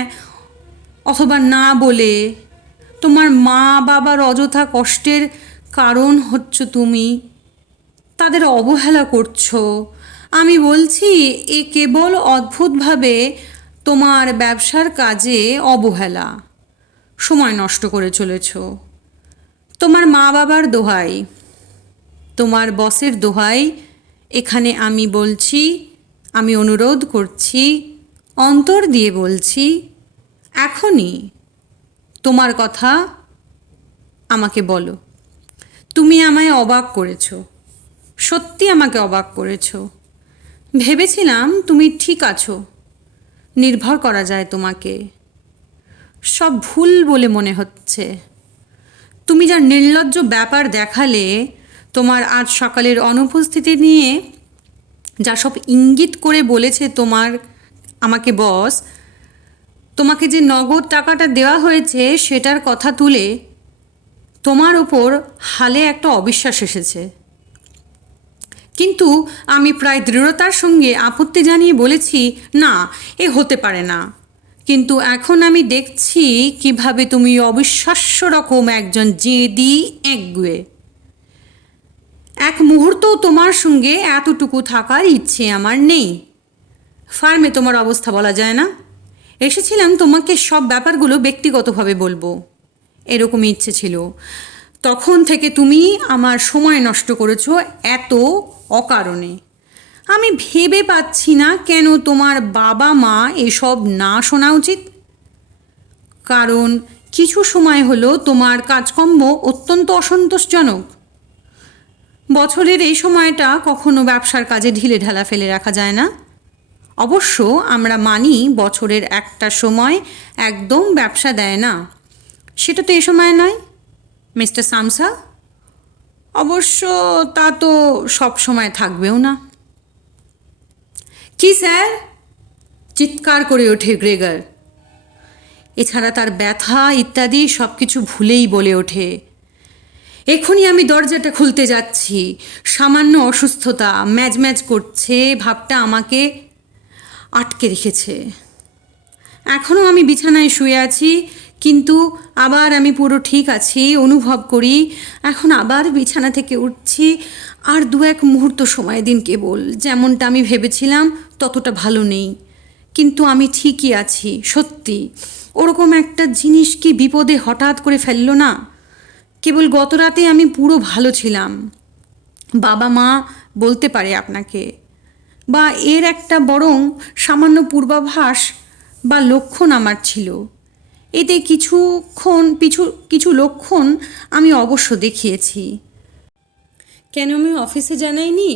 অথবা না বলে। তোমার মা বাবার অযথা কষ্টের কারণ হচ্ছ তুমি, তাদের অবহেলা করছো, আমি বলছি, এ কেবল অদ্ভুতভাবে তোমার ব্যবসার কাজে অবহেলা, সময় নষ্ট করে চলেছ। তোমার মা বাবার দোহাই, তোমার বসের দোহাই, এখানে আমি বলছি, আমি অনুরোধ করছি, অন্তর দিয়ে বলছি, এখনই তোমার কথা আমাকে বলো। তুমি আমায় অবাক করেছো, সত্যি আমাকে অবাক করেছো। ভেবেছিলাম তুমি ঠিক আছো, নির্ভর করা যায় তোমাকে। সব ভুল বলে মনে হচ্ছে। তুমি যা নির্লজ্জ ব্যাপার দেখালে, তোমার আজ সকালের অনুপস্থিতি নিয়ে যা সব ইঙ্গিত করে বলেছে আমাকে বস, তোমাকে যে নগদ টাকাটা দেওয়া হয়েছে সেটার কথা তুলে তোমার ওপর হালে একটা অবিশ্বাস এসেছে। কিন্তু আমি প্রায় দৃঢ়তার সঙ্গে আপত্তি জানিয়ে বলেছি, না, এ হতে পারে না। কিন্তু এখন আমি দেখছি কিভাবে তুমি অবিশ্বাস্য রকম একজন জেদি একগুঁয়ে। এক মুহূর্তও তোমার সঙ্গে এতটুকু থাকার ইচ্ছে আমার নেই। ফার্মে তোমার অবস্থা বলা যায় না। এসেছিলাম তোমাকে সব ব্যাপারগুলো ব্যক্তিগতভাবে বলবো, এরকমই ইচ্ছে ছিল। তখন থেকে তুমি আমার সময় নষ্ট করেছো এত অকারণে। আমি ভেবে পাচ্ছি না কেন তোমার বাবা মা এসব না শোনা উচিত। কারণ কিছু সময় হলো তোমার কাজকর্ম অত্যন্ত অসন্তোষজনক। বছরের এই সময়টা কখনো ব্যবসার কাজে ঢিলে ঢালা ফেলে রাখা যায় না। অবশ্য আমরা মানি বছরের একটা সময় একদম ব্যবসা দেয় না, সেটা তো এ সময় নয় মিস্টার সামসা। অবশ্য তা তো সব সময় থাকবেও না। কি স্যার? চিৎকার করে ওঠে গ্রেগার। এছাড়া তার ব্যথা ইত্যাদি সব কিছু ভুলেই বলে ওঠে, এখনই আমি দরজাটা খুলতে যাচ্ছি। সামান্য অসুস্থতা ম্যাজ করছে, ভাবটা আমাকে আটকে রেখেছে। এখনও আমি বিছানায় শুয়ে আছি, কিন্তু আবার আমি পুরো ঠিক আছি অনুভব করি। এখন আবার বিছানা থেকে উঠছি। আর দু এক মুহূর্ত সময় দিন কেবল। যেমনটা আমি ভেবেছিলাম ততটা ভালো নেই, কিন্তু আমি ঠিকই আছি। সত্যি ওরকম একটা জিনিস কি বিপদে হঠাৎ করে ফেললো না? কেবল গত রাতে আমি পুরো ভালো ছিলাম। বাবা মা বলতে পারে আপনাকে, বা এর একটা বরং সামান্য পূর্বাভাস বা লক্ষণ আমার ছিল। এতে কিছু লক্ষণ আমি অবশ্য দেখিয়েছি। কেন আমি অফিসে জানাইনি?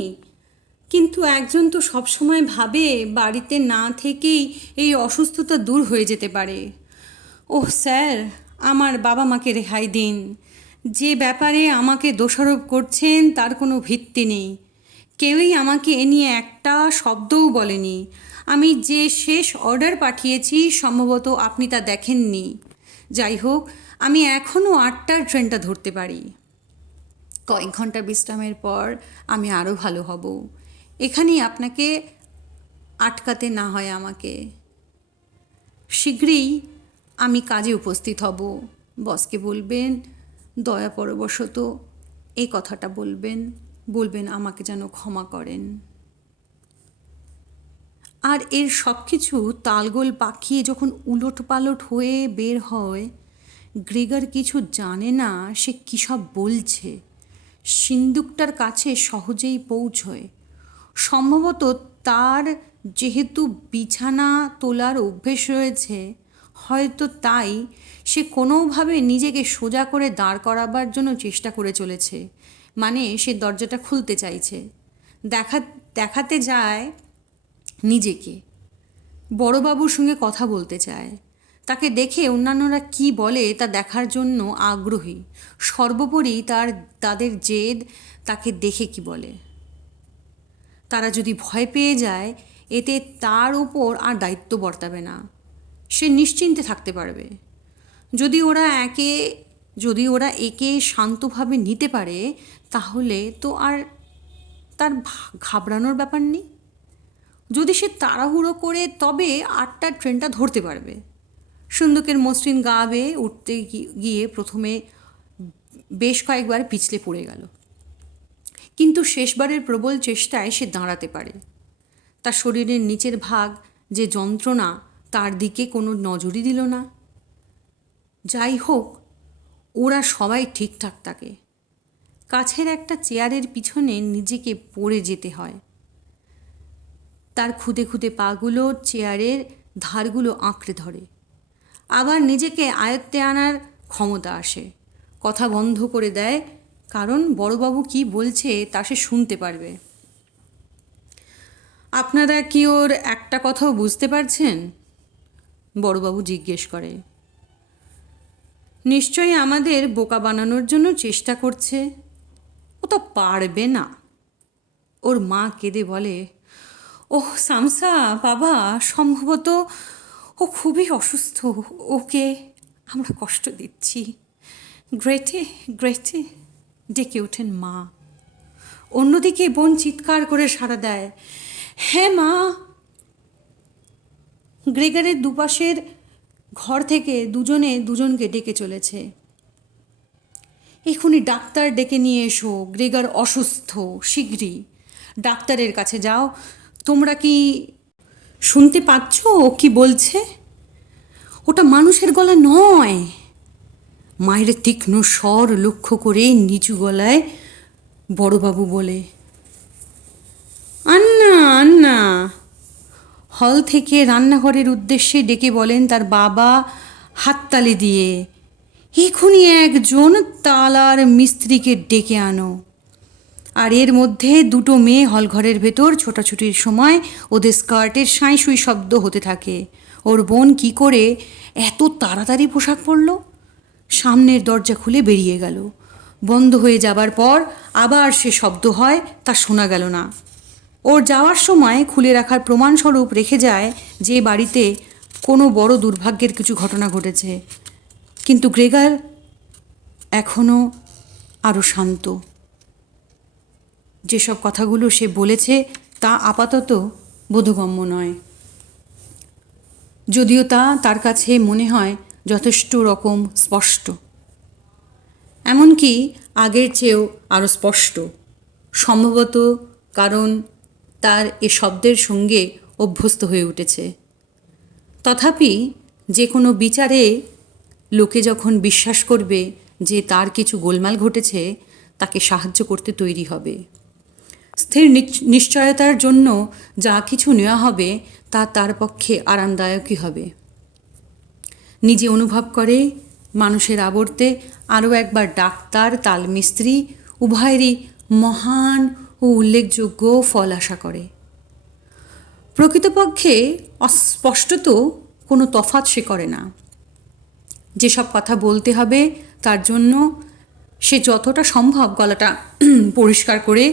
কিন্তু একজন তো সবসময় ভাবে বাড়িতে না থেকেই এই অসুস্থতা দূর হয়ে যেতে পারে। ওহ স্যার, আমার বাবা মাকে রেহাই দিন। যে ব্যাপারে আমাকে দোষারোপ করছেন তার কোনো ভিত্তি নেই। কেউই আমাকে এ নিয়ে একটা শব্দও বলেনি। আমি যে শেষ অর্ডার পাঠিয়েছি সম্ভবত আপনি তা দেখেননি। যাই হোক, আমি এখনও 8টার ট্রেনটা ধরতে পারি। কয়েক ঘন্টা বিশ্রামের পর আমি আরও ভালো হব। এখানেই আপনাকে আটকাতে না হয় আমাকে। শীঘ্রই আমি কাজে উপস্থিত হব। বসকে বলবেন, দয়া পরবশত এই কথাটা বলবেন আমাকে যেন ক্ষমা করেন। আর এর সব কিছু তালগোল পাকিয়ে যখন উলটপালট হয়ে বের হয়, গ্রেগার কিছু জানে না সে কী সব বলছে। সিন্দুকটার কাছে সহজেই পৌঁছয়। সম্ভবত তার যেহেতু বিছানা তোলার অভ্যেস রয়েছে, হয়তো তাই সে কোনোভাবে নিজেকে সোজা করে দাঁড় করাবার জন্য চেষ্টা করে চলেছে। মানে সে দরজাটা খুলতে চাইছে, দেখাতে যায় নিজেকে, বড়বাবুর সঙ্গে কথা বলতে চায়। তাকে দেখে অন্যান্যরা কি বলে তা দেখার জন্য আগ্রহী। সর্বোপরি তাদের জেদ তাকে দেখে কি বলে। তারা যদি ভয় পেয়ে যায়, এতে তার উপর আর দায়িত্ব বর্তাবে না। সে নিশ্চিন্তে থাকতে পারবে। যদি ওরা একে শান্তভাবে নিতে পারে, তাহলে তো আর তার ঘাবড়ানোর ব্যাপার নেই। যদি সে তাড়াহুড়ো করে, তবে 8টার ট্রেনটা ধরতে পারবে। সিন্দুকের মসৃণ গা বেয়ে উঠতে গিয়ে প্রথমে বেশ কয়েকবার পিছলে পড়ে গেল, কিন্তু শেষবারের প্রবল চেষ্টায় সে দাঁড়াতে পারে। তার শরীরের নিচের ভাগ যে যন্ত্রণা, তার দিকে কোনো নজরই দিল না। যাই হোক, ওরা সবাই ঠিকঠাক থাকে। কাছের একটা চেয়ারের পিছনে নিজেকে পড়ে যেতে হয়। তার খুদে খুদে পাগুলো চেয়ারের ধারগুলো আঁকড়ে ধরে। আবার নিজেকে আয়ত্তে আনার ক্ষমতা আসে। কথা বন্ধ করে দেয়, কারণ বড়বাবু কি বলছে তা সে শুনতে পারবে। আপনারা কি ওর একটা কথাও বুঝতে পারছেন? বড়বাবু জিজ্ঞেস করে। নিশ্চয়ই আমাদের বোকা বানানোর জন্য চেষ্টা করছে। ও তো পারবে না। ওর মা কেঁদে বলে, ওহ সামসা বাবা, সম্ভবত ও খুবই অসুস্থ। ওকে আমরা কষ্ট দিচ্ছি। গ্রেটে গ্রেটে ডেকে ওঠেন মা। অন্যদিকে বোন চিৎকার করে সাড়া দেয়, হ্যাঁ মা। গ্রেগারের দুপাশের ঘর থেকে দুজনে দুজনকে ডেকে চলেছে। এখনই ডাক্তার ডেকে নিয়ে এসো, গ্রেগার অসুস্থ, শীঘ্রই ডাক্তারের কাছে যাও। তোমরা কি শুনতে পাচ্ছ ও কি বলছে? ওটা মানুষের গলা নয়। মায়ের তীক্ষ্ণ স্বর লক্ষ্য করে নিচু গলায় বড়বাবু বলে, আন্না আন্না। হল থেকে রান্নাঘরের উদ্দেশ্যে ডেকে বলেন তার বাবা হাততালি দিয়ে, এখনই একজন তালার মিস্ত্রিকে ডেকে আনো। আর এর মধ্যে দুটো মেয়ে হলঘরের ভেতর ছোটাছুটির সময় ওদের স্কার্টের সাঁই সুই শব্দ হতে থাকে। ওর বোন কি করে এত তাড়াতাড়ি পোশাক পরল? সামনের দরজা খুলে বেরিয়ে গেল। বন্ধ হয়ে যাবার পর আবার সে শব্দ হয়, তা শোনা গেল না। ওর যাওয়ার সময় খুলে রাখার প্রমাণস্বরূপ রেখে যায় যে বাড়িতে কোনো বড় দুর্ভাগ্যের কিছু ঘটনা ঘটেছে। কিন্তু গ্রেগার এখনও আরও শান্ত। যেসব কথাগুলো সে বলেছে তা আপাতত বোধগম্য নয়, যদিও তা তার কাছে মনে হয় যথেষ্ট রকম স্পষ্ট, এমনকি আগের চেয়েও আরও স্পষ্ট। সম্ভবত কারণ তার এ শব্দের সঙ্গে অভ্যস্ত হয়ে উঠেছে। তথাপি যে কোনো বিচারে লোকে যখন বিশ্বাস করবে যে তার কিছু গোলমাল ঘটেছে, তাকে সাহায্য করতে তৈরি হবে। স্থির নিশ্চয়তার জন্য যা কিছু নেওয়া হবে তা তার পক্ষে আরামদায়কই হবে। নিজে অনুভব করে মানুষের আবর্তে আরও একবার ডাক্তার, তালমিস্ত্রি উভয়েরই মহান ও উল্লেখযোগ্য ফল আশা করে। প্রকৃতপক্ষে অস্পষ্টত কোনো তফাৎ সে করে না। যেসব কথা বলতে হবে তার জন্য সে যতটা সম্ভব গলাটা পরিষ্কার করে,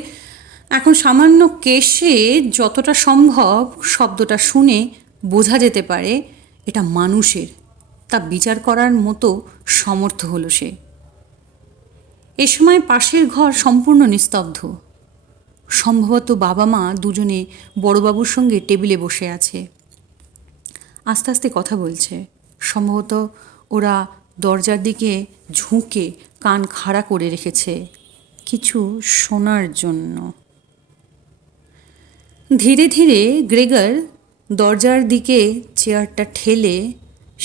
এখন সামান্য কেশে যতটা সম্ভব শব্দটা শুনে বোঝা যেতে পারে এটা মানুষের, তা বিচার করার মতো সমর্থ হলো সে। এ সময় পাশের ঘর সম্পূর্ণ নিস্তব্ধ। সম্ভবত বাবা মা দুজনে বড়বাবুর সঙ্গে টেবিলে বসে আছে, আস্তে আস্তে কথা বলছে। সম্ভবত ওরা দরজার দিকে ঝুঁকে কান খাড়া করে রেখেছে কিছু শোনার জন্য। ধীরে ধীরে গ্রেগার দরজার দিকে চেয়ারটা ঠেলে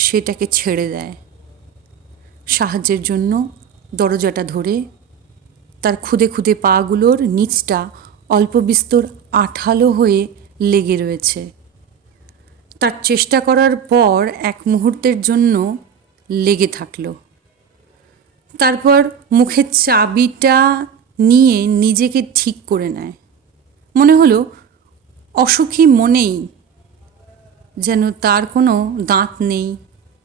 সেটাকে ছেড়ে দেয়। সাহায্যের জন্য দরজাটা ধরে তার খুদে খুদে পাগুলোর নিচটা অল্প বিস্তর আঠালো হয়ে লেগে রয়েছে। তার চেষ্টা করার পর এক মুহূর্তের জন্য লেগে থাকলো। তারপর মুখের চাবিটা নিয়ে নিজেকে ঠিক করে নেয়। মনে হলো অসুখী মনেই যেন তার কোনো দাঁত নেই,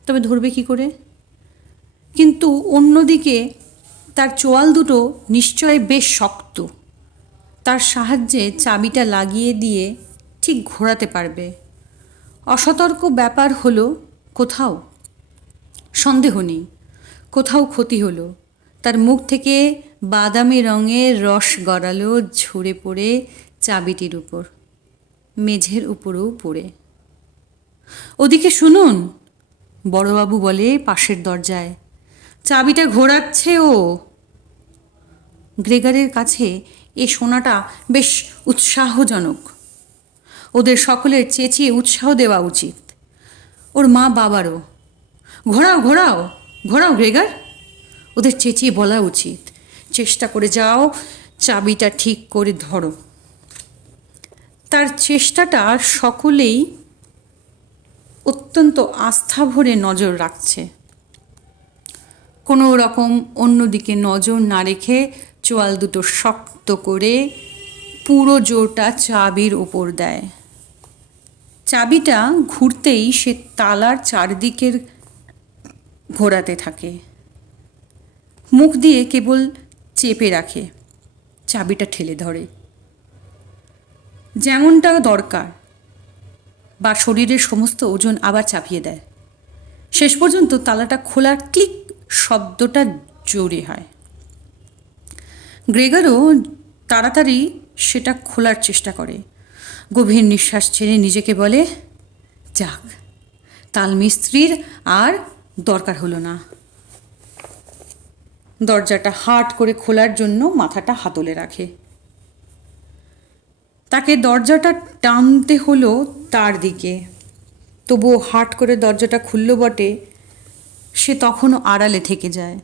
তবে ধরবে কী করে? কিন্তু অন্যদিকে তার চোয়াল দুটো নিশ্চয় বেশ শক্ত। তার সাহায্যে চাবিটা লাগিয়ে দিয়ে ঠিক ঘোরাতে পারবে। অসতর্ক ব্যাপার হলো কোথাও, সন্দেহ নেই কোথাও ক্ষতি হলো। তার মুখ থেকে বাদামি রঙের রস গড়ালো ঝরে পড়ে চাবিটির উপর, মেঝের উপরেও পড়ে। ওদিকে শুনুন, বড়বাবু বলে পাশের দরজায়, চাবিটা ঘোরাচ্ছে ও। গ্রেগারের কাছে এ শোনাটা বেশ উৎসাহজনক। ওদের সকলের চেঁচিয়ে উৎসাহ দেওয়া উচিত, ওর মা বাবারও। ঘোরাও ঘোরাও ঘোরাও গ্রেগার, ওদের চেঁচিয়ে বলা উচিত। চেষ্টা করে যাও, চাবিটা ঠিক করে ধরো। তার চেষ্টাটা সকলেই অত্যন্ত আস্থা ভরে নজর রাখছে। কোনো রকম অন্যদিকে নজর না রেখে চোয়াল দুটো শক্ত করে পুরো জোরটা চাবির ওপর দেয়। চাবিটা ঘুরতেই সে তালার চারদিকের ঘোরাতে থাকে। মুখ দিয়ে কেবল চেপে রাখে, চাবিটা ঠেলে ধরে যেমনটা দরকার, বা শরীরের সমস্ত ওজন আবার চাপিয়ে দেয়। শেষ পর্যন্ত তালাটা খোলার ক্লিক শব্দটা জোরে হয়। গ্রেগারও তাড়াতাড়ি সেটা খোলার চেষ্টা করে। গভীর নিঃশ্বাস ছেড়ে নিজেকে বলে, যাক, তালমিস্ত্রির আর দরকার হলো না। দরজাটা হাট করে খোলার জন্য মাথাটা হাতলে রাখে। তাকে দরজাটা টানতে হলো তার দিকে, তবুও হাট করে দরজাটা খুলল বটে, সে তখনও আড়ালে থেকে যায়।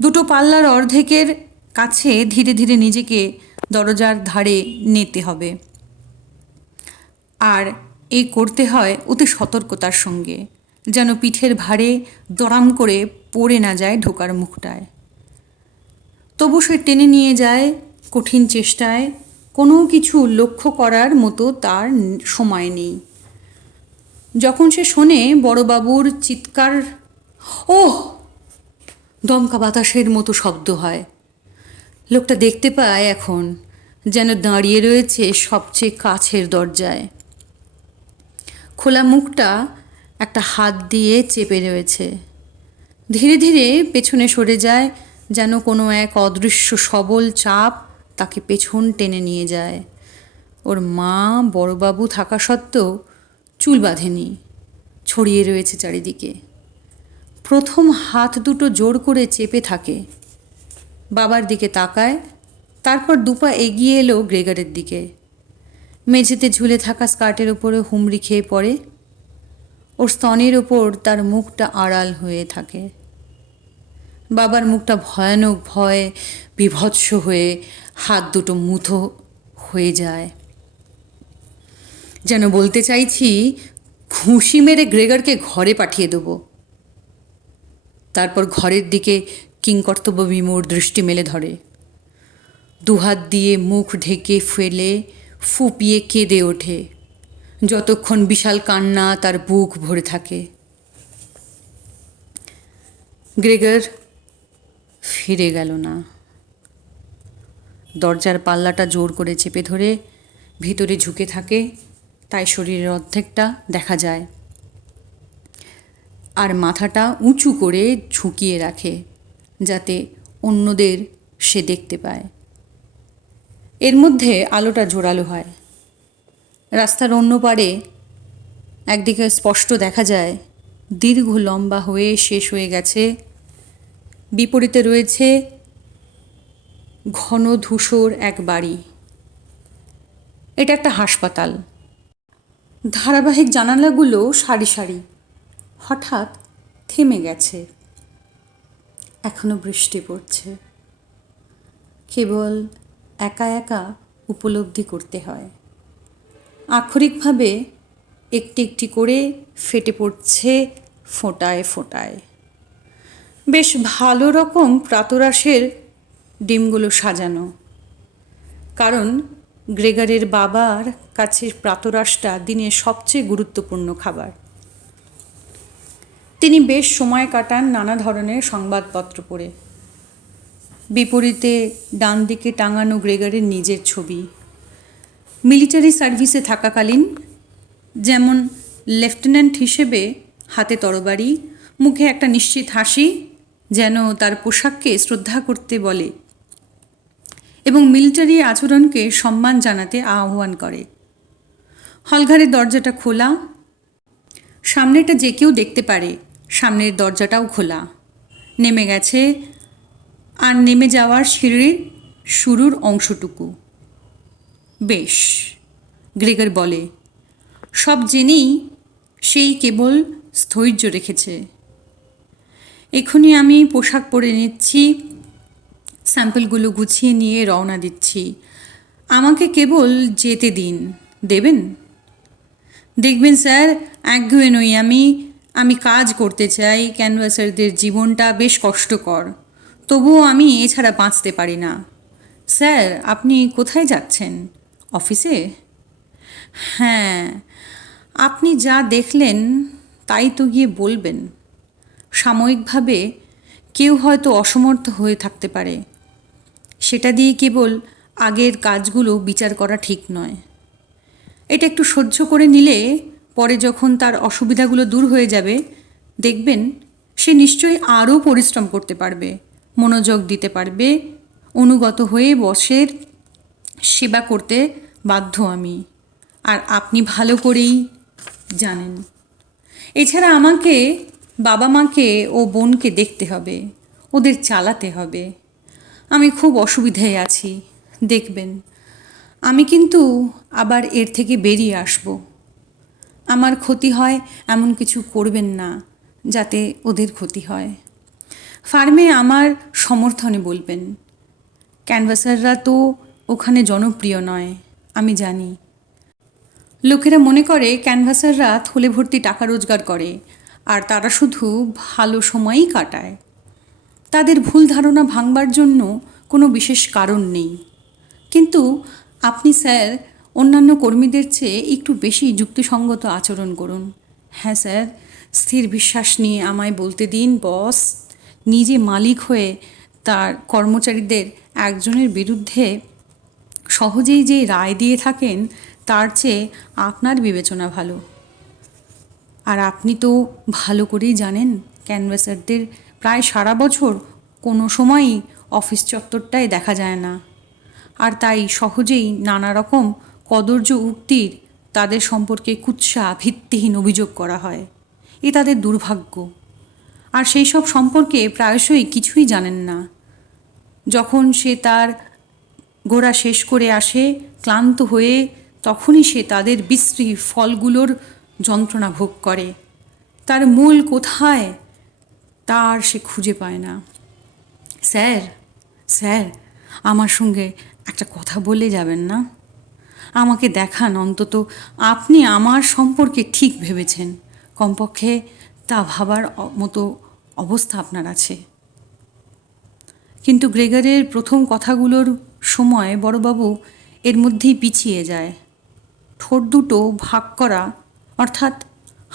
দুটো পাল্লার অর্ধেকের কাছে ধীরে ধীরে নিজেকে দরজার ধারে নিতে হবে, আর এই করতে হয় অতি সতর্কতার সঙ্গে, যেন পিঠের ভারে দড়াম করে পড়ে না যায় ঢোকার মুখটায়। তবু সে টেনে নিয়ে যায় কঠিন চেষ্টায়। কোনো কিছু লক্ষ্য করার মতো তার সময় নেই। যখন সে শোনে বড়বাবুর চিৎকার, ওহ, দমকা বাতাসের মতো শব্দ হয়। লোকটা দেখতে পায় এখন যেন দাঁড়িয়ে রয়েছে সবচেয়ে কাছের দরজায়। খোলা মুখটা একটা হাত দিয়ে চেপে রয়েছে। ধীরে ধীরে পেছনে সরে যায়, যেন কোনো এক অদৃশ্য সবল চাপ তাকে পেছন টেনে নিয়ে যায়। ওর মা বড়বাবু থাকা সত্ত্বেও চুল বাঁধেনি, ছড়িয়ে রয়েছে চারিদিকে। প্রথম হাত দুটো জোর করে চেপে থাকে, বাবার দিকে তাকায়, তারপর দুপা এগিয়ে এলো গ্রেগারের দিকে। মেঝেতে ঝুলে থাকা স্কার্টের ওপরে হুমড়ি খেয়ে পড়ে। ওর স্তনের ওপর তার মুখটা আড়াল হয়ে থাকে। বাবার মুখটা ভয়ানক ভয়ে বিভৎস হয়ে হাত দুটো মুঠো হয়ে যায়, যেন বলতে চাইছি ঘুষি মেরে গ্রেগারকে ঘরে পাঠিয়ে দেবো। তারপর ঘরের দিকে কিংকর্তব্য বিমূঢ় দৃষ্টি মেলে ধরে। দুহাত দিয়ে মুখ ঢেকে ফেলে ফুপিয়ে কেঁদে ওঠে, যতক্ষণ বিশাল কান্না তার বুক ভরে থাকে। গ্রেগার ফিরে গেল না। দরজার পাল্লাটা জোর করে চেপে ধরে ভিতরে ঝুঁকে থাকে, তাই শরীরের অর্ধেকটা দেখা যায়, আর মাথাটা উঁচু করে ঝুঁকিয়ে রাখে যাতে অন্যদের সে দেখতে পায়। এর মধ্যে আলোটা জোরালো হয়। রাস্তার অন্য পারে একদিকে স্পষ্ট দেখা যায় দীর্ঘ লম্বা হয়ে শেষ হয়ে গেছে, বিপরীতে রয়েছে ঘন ধূসর এক বাড়ি। এটা একটা হাসপাতাল। ধারাবাহিক জানালাগুলো সারি সারি, হঠাৎ থেমে গেছে। এখনো বৃষ্টি পড়ছে। কেবল একা একা উপলব্ধি করতে হয়, আক্ষরিকভাবে একটি একটি করে ফেটে পড়ছে ফোঁটায় ফোঁটায়। বেশ ভালো রকম প্রাতরাশের ডিমগুলো সাজানো, কারণ গ্রেগারের বাবার কাছে প্রাতরাশটা দিনের সবচেয়ে গুরুত্বপূর্ণ খাবার। তিনি বেশ সময় কাটান নানা ধরনের সংবাদপত্র পড়ে। বিপরীতে ডান দিকে টাঙানো গ্রেগারের নিজের ছবি। মিলিটারি সার্ভিসে থাকাকালীন যেমন লেফটেন্যান্ট হিসেবে হাতে তরবারি, মুখে একটা নিশ্চিত হাসি, যেন তার পোশাককে শ্রদ্ধা করতে বলে এবং মিলিটারি আচরণকে সম্মান জানাতে আহ্বান করে। হলঘরের দরজাটা খোলা, সামনেটা যে কেউ দেখতে পারে। সামনের দরজাটাও খোলা। নেমে গেছে, আর নেমে যাওয়ার সিঁড়ির শুরুর অংশটুকু। বেশ, গ্রেগর বলে। সব জেনেই সেই কেবল স্থৈর্য রেখেছে। এক্ষুনি আমি পোশাক পরে নিচ্ছি, স্যাম্পলগুলো গুছিয়ে নিয়ে রওনা দিচ্ছি। আমাকে কেবল যেতে দিন। দেবেন? দেখবেন স্যার, একগুঁয়ে নই আমি কাজ করতে চাই। ক্যানভাসারদের জীবনটা বেশ কষ্টকর, তবুও আমি এছাড়া বাঁচতে পারি না। স্যার, আপনি কোথায় যাচ্ছেন? অফিসে? হ্যাঁ, আপনি যা দেখলেন তাই তো গিয়ে বলবেন। সাময়িকভাবে কেউ হয়তো অসমর্থ হয়ে থাকতে পারে, সেটা দিয়ে কেবল আগের কাজগুলো বিচার করা ঠিক নয়। এটা একটু সহ্য করে নিলে পরে যখন তার অসুবিধাগুলো দূর হয়ে যাবে, দেখবেন সে নিশ্চয়ই আরও পরিশ্রম করতে পারবে, মনোযোগ দিতে পারবে। অনুগত হয়ে বসের সেবা করতে বাধ্য আমি, আর আপনি ভালো করেই জানেন। এছাড়া আমাকে বাবা মাকে ও বোনকে দেখতে হবে, ওদের চালাতে হবে। আমি খুব অসুবিধায় আছি, দেখবেন। আমি কিন্তু আবার এর থেকে বেরিয়ে আসব। আমার ক্ষতি হয় এমন কিছু করবেন না যাতে ওদের ক্ষতি হয়। ফার্মে আমার সমর্থনে বলবেন। ক্যানভাসাররা তো ওখানে জনপ্রিয় নয়, আমি জানি। লোকেরা মনে করে ক্যানভাসাররা থলে ভর্তি টাকা রোজগার করে আর তারা শুধু ভালো সময়ই কাটায়। তাদের ভুল ধারণা ভাঙবার জন্য কোনো বিশেষ কারণ নেই। কিন্তু আপনি স্যার অন্যান্য কর্মীদের চেয়ে একটু বেশি যুক্তিসঙ্গত আচরণ করুন। হ্যাঁ স্যার, স্থির বিশ্বাস নিয়ে আমায় বলতে দিন বস। নিজে মালিক হয়ে তার কর্মচারীদের একজনের বিরুদ্ধে সহজেই যে রায় দিয়ে থাকেন, তার চেয়ে আপনার বিবেচনা ভালো। আর আপনি তো ভালো করেই জানেন ক্যানভাসারদের প্রায় সারা বছর কোনো সময়ই অফিস চত্বরটায় দেখা যায় না। আর তাই সহজেই নানা রকম কদর্য উক্তির তাদের সম্পর্কে কুৎসা ভিত্তিহীন অভিযোগ করা হয়। এ তাদের দুর্ভাগ্য। আর সেই সব সম্পর্কে প্রায়শই কিছুই জানেন না। যখন সে তার ঘোরা শেষ করে আসে ক্লান্ত হয়ে, তখনই সে তাদের বিশ্রী ফলগুলোর যন্ত্রণা ভোগ করে। তার মূল কোথায় তার সে খুঁজে পায় না। স্যার, স্যার, আমার সঙ্গে একটা কথা বলে যাবেন না? আমাকে দেখান অন্তত আপনি আমার সম্পর্কে ঠিক ভেবেছেন। কমপক্ষে তা ভাবার মতো অবস্থা আপনার আছে। কিন্তু গ্রেগরের প্রথম কথাগুলোর সময় বড়বাবু এর মধ্যেই পিছিয়ে যায়। ঠোঁট দুটো ভাগ করা, অর্থাৎ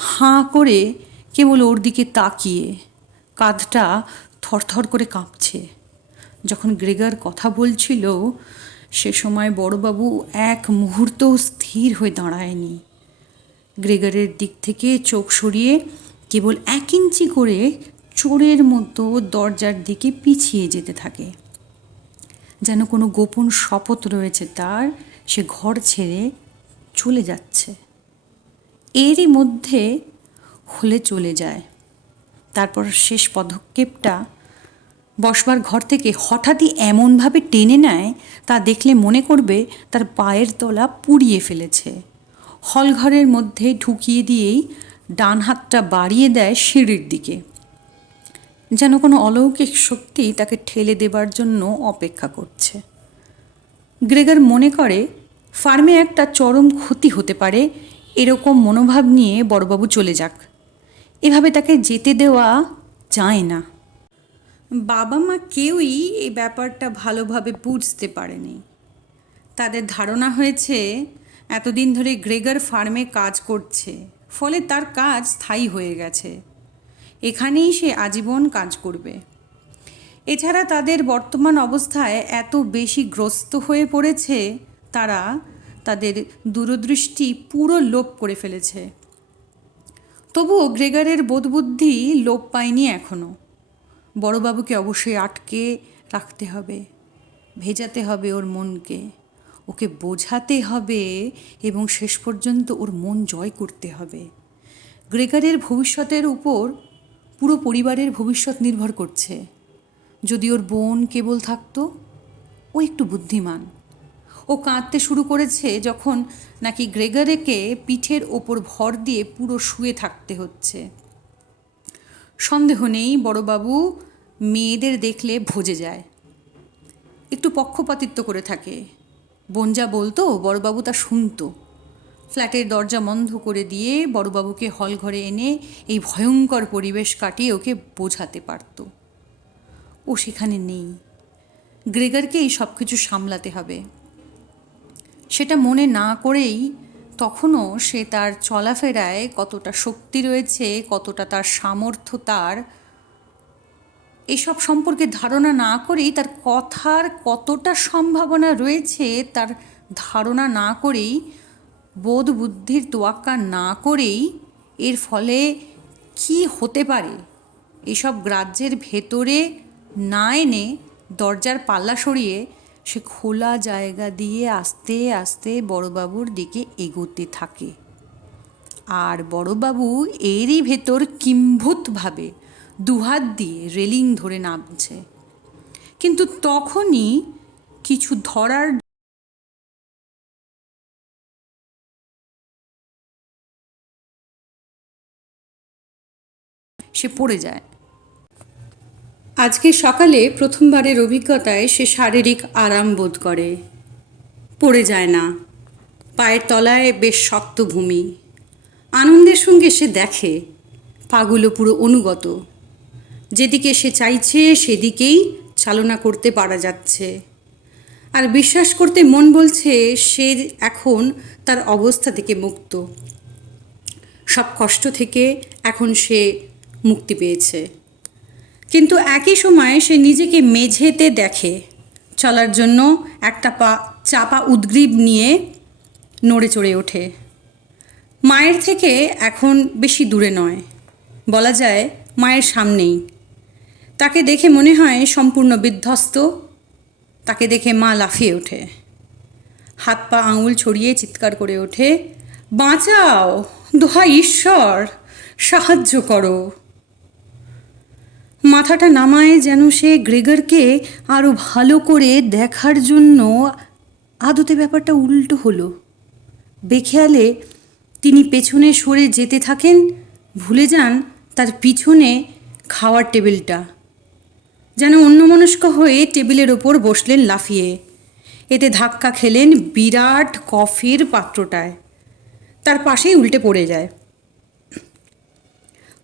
হাঁ করে কেবল ওর দিকে তাকিয়ে, কাঁধটা থরথর করে কাঁপছে। যখন গ্রেগর কথা বলছিল সে সময় বড়বাবু এক মুহূর্ত স্থির হয়ে দাঁড়ায়নি। গ্রেগরের দিক থেকে চোখ সরিয়ে কেবল 1 ইঞ্চি করে চোরের মতো দরজার দিকে পিছিয়ে যেতে থাকে, যেন কোনো গোপন শপথ রয়েছে তার, সে ঘর ছেড়ে চলে যাচ্ছে। এরই মধ্যে হলে চলে যায়। তারপর শেষ পদক্ষেপটা বসবার ঘর থেকে হঠাৎই এমনভাবে টেনে নেয় তা দেখলে মনে করবে তার পায়ের তলা পুড়িয়ে ফেলেছে। হলঘরের মধ্যে ঢুকিয়ে দিয়েই ডান হাতটা বাড়িয়ে দেয় সিঁড়ির দিকে, যেন কোনো অলৌকিক শক্তি তাকে ঠেলে দেবার জন্য অপেক্ষা করছে। গ্রেগর মনে করে ফার্মে একটা চরম ক্ষতি হতে পারে, এরকম মনোভাব নিয়ে বড়বাবু চলে যাক। এভাবে তাকে যেতে দেওয়া যায় না। বাবা মা কেউই এই ব্যাপারটা ভালোভাবে বুঝতে পারেনি। তাদের ধারণা হয়েছে এতদিন ধরে গ্রেগর ফার্মে কাজ করছে, ফলে তার কাজ স্থায়ী হয়ে গেছে। এখানেই সে আজীবন কাজ করবে। এছাড়া তাদের বর্তমান অবস্থায় এত বেশি গ্রস্ত হয়ে পড়েছে, তারা তাদের দূরদৃষ্টি পুরো লোপ করে ফেলেছে। তবুও গ্রেগরের বোধবুদ্ধি লোপ পায়নি এখনও। বড়বাবুকে অবশ্যই আটকে রাখতে হবে, ভেজাতে হবে ওর মনকে, ওকে বোঝাতে হবে এবং শেষ পর্যন্ত ওর মন জয় করতে হবে। গ্রেগরের ভবিষ্যতের উপর পুরো পরিবারের ভবিষ্যৎ নির্ভর করছে। যদি ওর বোন কেবল থাকতো, ও একটু বুদ্ধিমান, ও কাঁদতে শুরু করেছে যখন নাকি গ্রেগরকে পিঠের ওপর ভর দিয়ে পুরো শুয়ে থাকতে হচ্ছে। সন্দেহ নেই বড়বাবু মেয়েদের দেখলে ভজে যায়, একটু পক্ষপাতিত্ব করে থাকে। বোন যা বলতো বড়বাবু তা শুনতো। ফ্ল্যাটের দরজা বন্ধ করে দিয়ে বড়বাবুকে হল ঘরে এনে এই ভয়ঙ্কর পরিবেশ কাটিয়ে ওকে বোঝাতে পারত। ও সেখানে নেই, গ্রেগরকেই সব কিছু সামলাতে হবে। সেটা মনে না করেই তখনও সে তার চলাফেরায় কতটা শক্তি রয়েছে, কতটা তার সামর্থ্য, তার এসব সম্পর্কে ধারণা না করেই, তার কথার কতটা সম্ভাবনা রয়েছে তার ধারণা না করেই, বোধ বুদ্ধির তোয়াক্কা না করেই এর ফলে কি হতে পারে এসব গ্রাহ্যের ভেতরে না এনে দরজার পাল্লা সরিয়ে সে খোলা জায়গা দিয়ে আস্তে আস্তে বড়বাবুর দিকে এগোতে থাকে। আর বড়বাবু এরই ভেতর কিম্ভূতভাবে দুহাত দিয়ে রেলিং ধরে নামছে। কিন্তু তখনই কিছু ধরার সে পড়ে যায়। আজকে সকালে প্রথমবারের অভিজ্ঞতায় সে শারীরিক আরাম বোধ করে। পড়ে যায় না, পায়ের তলায় বেশ শক্ত ভূমি। আনন্দের সঙ্গে সে দেখে পাগুলো পুরো অনুগত, যেদিকে সে চাইছে সেদিকেই চালনা করতে পারা যাচ্ছে। আর বিশ্বাস করতে মন বলছে সে এখন তার অবস্থা থেকে মুক্ত, সব কষ্ট থেকে এখন সে মুক্তি পেয়েছে। কিন্তু একই সময় সে নিজেকে মেঝেতে দেখে, চলার জন্য একটা পা চাপা উদ্গ্রীব নিয়ে নড়ে চড়ে ওঠে। মায়ের থেকে এখন বেশি দূরে নয়, বলা যায় মায়ের সামনেই। তাকে দেখে মনে হয় সম্পূর্ণ বিধ্বস্ত। তাকে দেখে মা লাফিয়ে ওঠে, হাত পা আঙুল ছড়িয়ে চিৎকার করে ওঠে, বাঁচাও, দোহাই ঈশ্বর, সাহায্য করো। মাথাটা নামায় যেন সে গ্রেগরকে আরও ভালো করে দেখার জন্য। আদতে ব্যাপারটা উল্টো হলো। বেখেয়ালে তিনি পেছনে সরে যেতে থাকেন, ভুলে যান তার পিছনে খাওয়ার টেবিলটা। যেন অন্যমনস্ক হয়ে টেবিলের ওপর বসলেন লাফিয়ে। এতে ধাক্কা খেলেন বিরাট কফির পাত্রটায়, তার পাশেই উল্টে পড়ে যায়।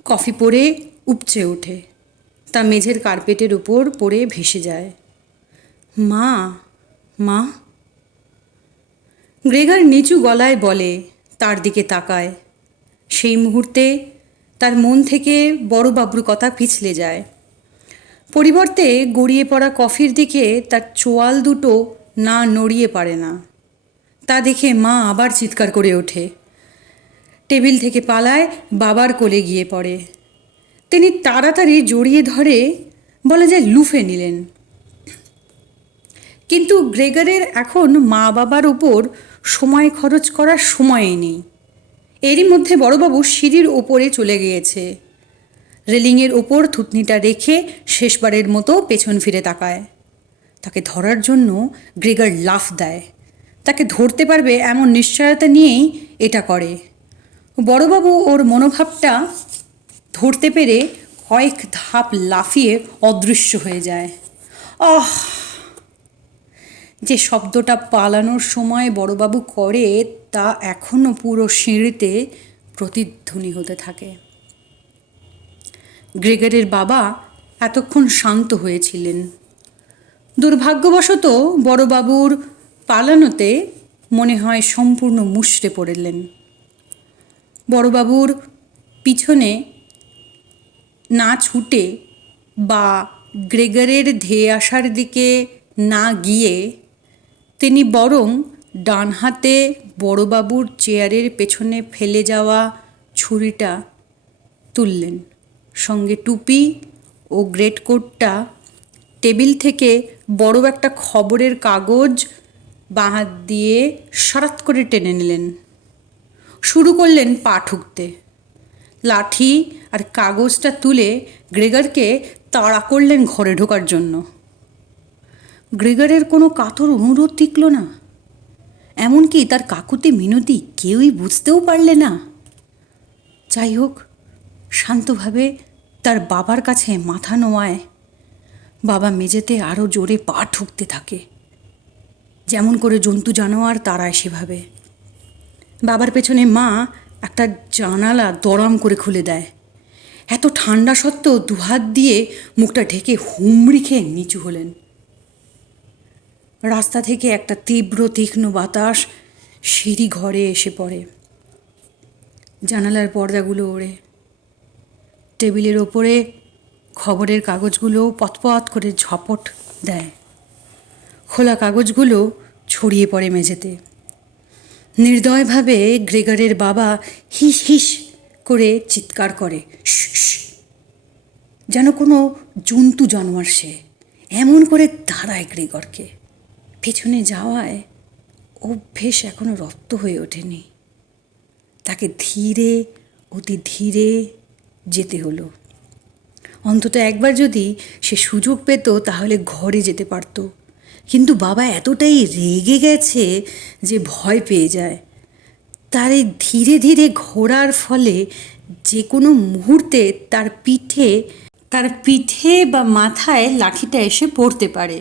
কফি পড়ে উপচে ওঠে, তা মেঝের কার্পেটের উপর পড়ে ভেসে যায়। মা, মা। গ্রেগর নিচু গলায় বলে, তার দিকে তাকায়। সেই মুহূর্তে তার মন থেকে বড়বাবুর কথা পিছলে যায়। পরিবর্তে গড়িয়ে পড়া কফির দিকে তার চোয়াল দুটো না নড়িয়ে পারে না। তা দেখে মা আবার চিৎকার করে ওঠে, টেবিল থেকে পালায়, বাবার কোলে গিয়ে পড়ে। তিনি তাড়াতাড়ি জড়িয়ে ধরে, বলা যায় লুফে নিলেন। কিন্তু গ্রেগরের এখন মা বাবার উপর সময় খরচ করার সময়ই নেই। এরই মধ্যে বড়বাবু সিঁড়ির ওপরে চলে গিয়েছে। রেলিংয়ের ওপর থুতনিটা রেখে শেষবারের মতো পেছন ফিরে তাকায়। তাকে ধরার জন্য গ্রেগর লাফ দেয়। তাকে ধরতে পারবে এমন নিশ্চয়তা নিয়েই এটা করে। বড়বাবু ওর মনোভাবটা ধরতে পেরে কয়েক ধাপ লাফিয়ে অদৃশ্য হয়ে যায়। আহ! যে শব্দটা পালানোর সময় বড়বাবু করে তা এখনও পুরো সিঁড়িতে প্রতিধ্বনি হতে থাকে। গ্রেগরের বাবা এতক্ষণ শান্ত হয়েছিলেন। দুর্ভাগ্যবশত বড়বাবুর পালানোতে মনে হয় সম্পূর্ণ মুষড়ে পড়লেন। বড়বাবুর পিছনে না ছুটে বা গ্রেগরের ধেয়ে আসার দিকে না গিয়ে তিনি বরং ডান হাতে বড়বাবুর চেয়ারের পেছনে ফেলে যাওয়া ছুরিটা তুললেন। সঙ্গে টুপি ও গ্রেট কোটটা টেবিল থেকে বড় একটা খবরের কাগজ বাঁ হাত দিয়ে সরাত করে টেনে নিলেন। শুরু করলেন পা ঠুকতে। লাঠি আর কাগজটা তুলে গ্রেগরকে তাড়া করলেন ঘরে ঢোকার জন্য। গ্রেগরের কোনো কাতর অনুরোধ টিকল না। এমনকি তার কাকুতি মিনতি কেউই বুঝতেও পারলে না। যাই হোক, শান্তভাবে তার বাবার কাছে মাথা নোয়ায়। বাবা মেঝেতে আরও জোরে পা ঠুকতে থাকে, যেমন করে জন্তু জানোয়ার তাড়ায় সেভাবে। বাবার পেছনে মা একটা জানালা দড়াম করে খুলে দেয়। এত ঠান্ডা সত্ত্বেও দুহাত দিয়ে মুখটা ঢেকে হুমড়ি খেয়ে নিচু হলেন। রাস্তা থেকে একটা তীব্র তীক্ষ্ণ বাতাস সিঁড়ি ঘরে এসে পড়ে। জানালার পর্দাগুলো ওড়ে। টেবিলের ওপরে খবরের কাগজগুলো পতপত করে ঝপট দেয়। খোলা কাগজগুলো ছড়িয়ে পড়ে মেঝেতে। নির্দয়ভাবে গ্রেগরের বাবা হিস হিস করে চিৎকার করে, যেন কোনো জন্তু জানোয়ার সে। এমন করে দাঁড়ায় গ্রেগরকে। পেছনে যাওয়ায় অভ্যেস এখনো রপ্ত হয়ে ওঠেনি। তাকে ধীরে অতি ধীরে যেতে হলো। অন্তত একবার যদি সে সুযোগ পেত তাহলে ঘরে যেতে পারত। কিন্তু বাবা এতটাই রেগে গেছে যে ভয় পেয়ে যায়। তার এই ধীরে ধীরে ঘোরার ফলে যে কোনো মুহূর্তে তার পিঠে বা মাথায় লাঠিটা এসে পড়তে পারে,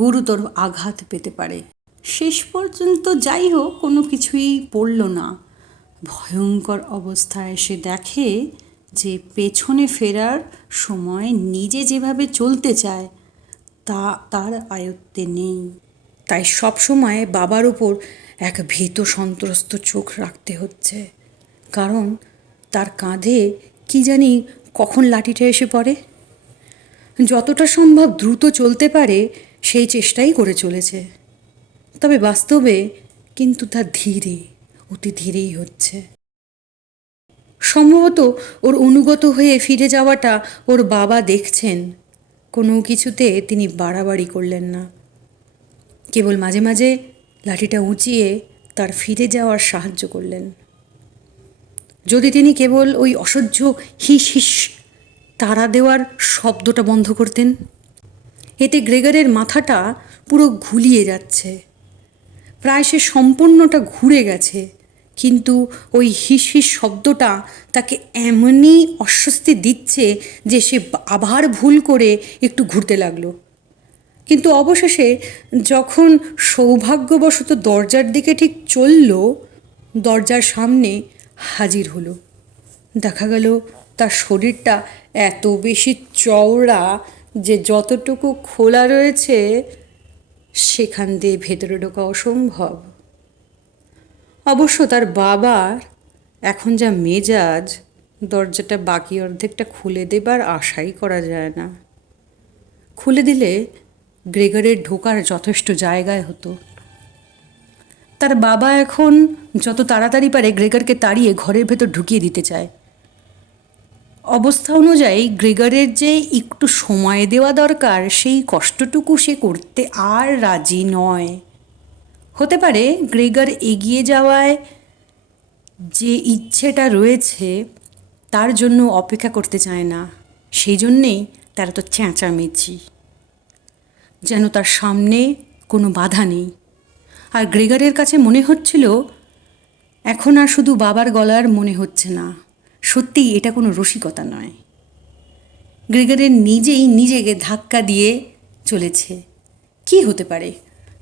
গুরুতর আঘাত পেতে পারে। শেষ পর্যন্ত যাই হোক, কোনো কিছুই পড়ল না। ভয়ঙ্কর অবস্থায় সে দেখে যে পেছনে ফেরার সময় নিজে যেভাবে চলতে চায় তা তার আয়ত্তে নেই। তাই সব সময় বাবার উপর এক ভীত সন্ত্রস্ত চোখ রাখতে হচ্ছে, কারণ তার কাঁধে কি জানি কখন লাঠিটা এসে পড়ে। যতটা সম্ভব দ্রুত চলতে পারে সেই চেষ্টাই করে চলেছে, তবে বাস্তবে কিন্তু তা ধীরে অতি ধীরেই হচ্ছে। সম্ভবত ওর অনুগত হয়ে ফিরে যাওয়াটা ওর বাবা দেখছেন। কোনো কিছুতে তিনি বাড়াবাড়ি করলেন না, কেবল মাঝে মাঝে লাঠিটা উঁচিয়ে তার ফিরে যাওয়ার সাহায্য করলেন। যদি তিনি কেবল ওই অসহ্য হিস হিস তাড়া দেওয়ার শব্দটা বন্ধ করতেন। এতে গ্রেগরের মাথাটা পুরো ঘুলিয়ে যাচ্ছে, প্রায় সে সম্পূর্ণটা ঘুরে গেছে, কিন্তু ওই হিস হিস শব্দটা তাকে এমনই অস্বস্তি দিচ্ছে যে সে আবার ভুল করে একটু ঘুরতে লাগলো। কিন্তু অবশেষে যখন সৌভাগ্যবশত দরজার দিকে ঠিক চলল, দরজার সামনে হাজির হলো। দেখা গেল তার শরীরটা এত বেশি চওড়া যে যতটুকু খোলা রয়েছে সেখান দিয়ে ভেতরে ঢোকা অসম্ভব। অবশ্য তার বাবার এখন যা মেজাজ, দরজাটা বাকি অর্ধেকটা খুলে দেবার আশাই করা যায় না। খুলে দিলে গ্রেগরের ঢোকার যথেষ্ট জায়গায় হতো। তার বাবা এখন যত তাড়াতাড়ি পারে গ্রেগরকে তাড়িয়ে ঘরের ভেতর ঢুকিয়ে দিতে চায়। অবস্থা অনুযায়ী গ্রেগরের যে একটু সময় দেওয়া দরকার সেই কষ্টটুকু সে করতে আর রাজি নয়। হতে পারে গ্রেগর এগিয়ে যাওয়ায় যে ইচ্ছেটা রয়েছে তার জন্য অপেক্ষা করতে চায় না, সেই জন্যেই তার তো চেঁচামেচি, যেন তার সামনে কোনো বাধা নেই। আর গ্রেগরের কাছে মনে হচ্ছিল এখন আর শুধু বাবার গলার মনে হচ্ছে না, সত্যিই এটা কোনো রসিকতা নয়। গ্রেগরের নিজেই নিজেকে ধাক্কা দিয়ে চলেছে। কি হতে পারে?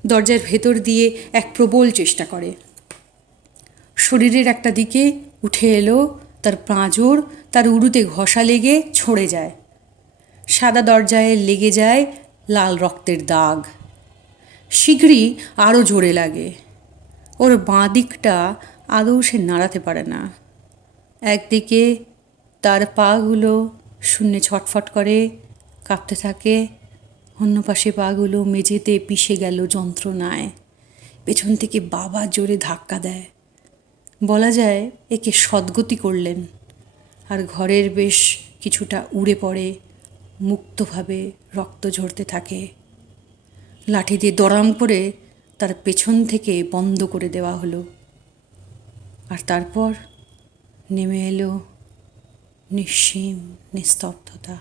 দরজার ভেতর দিয়ে এক প্রবল চেষ্টা করে। শরীরের একটা দিকে উঠে এলো, তার পাঁজর তার উরুতে ঘষা লেগে ছড়ে যায়। সাদা দরজায় লেগে যায় লাল রক্তের দাগ। শীঘ্রই আরও জোরে লাগে। ওর বাঁ দিকটা আদৌ সে নাড়াতে পারে না। একদিকে তার পাগুলো শূন্যে ছটফট করে কাঁপতে থাকে, অন্য পাশে পাগুলো মেঝেতে পিষে গেল যন্ত্রণায়। পেছন থেকে বাবা জোরে ধাক্কা দেয়। বলা যায় একে সদ্গতি করলেন, আর ঘরের বেশ কিছুটা উড়ে পড়ে, মুক্তভাবে রক্ত ঝরতে থাকে। লাঠি দিয়ে দড়াম করে তার পেছন থেকে বন্ধ করে দেওয়া হলো। আর তারপর নেমে এলো নিঃসীম নিস্তব্ধতা।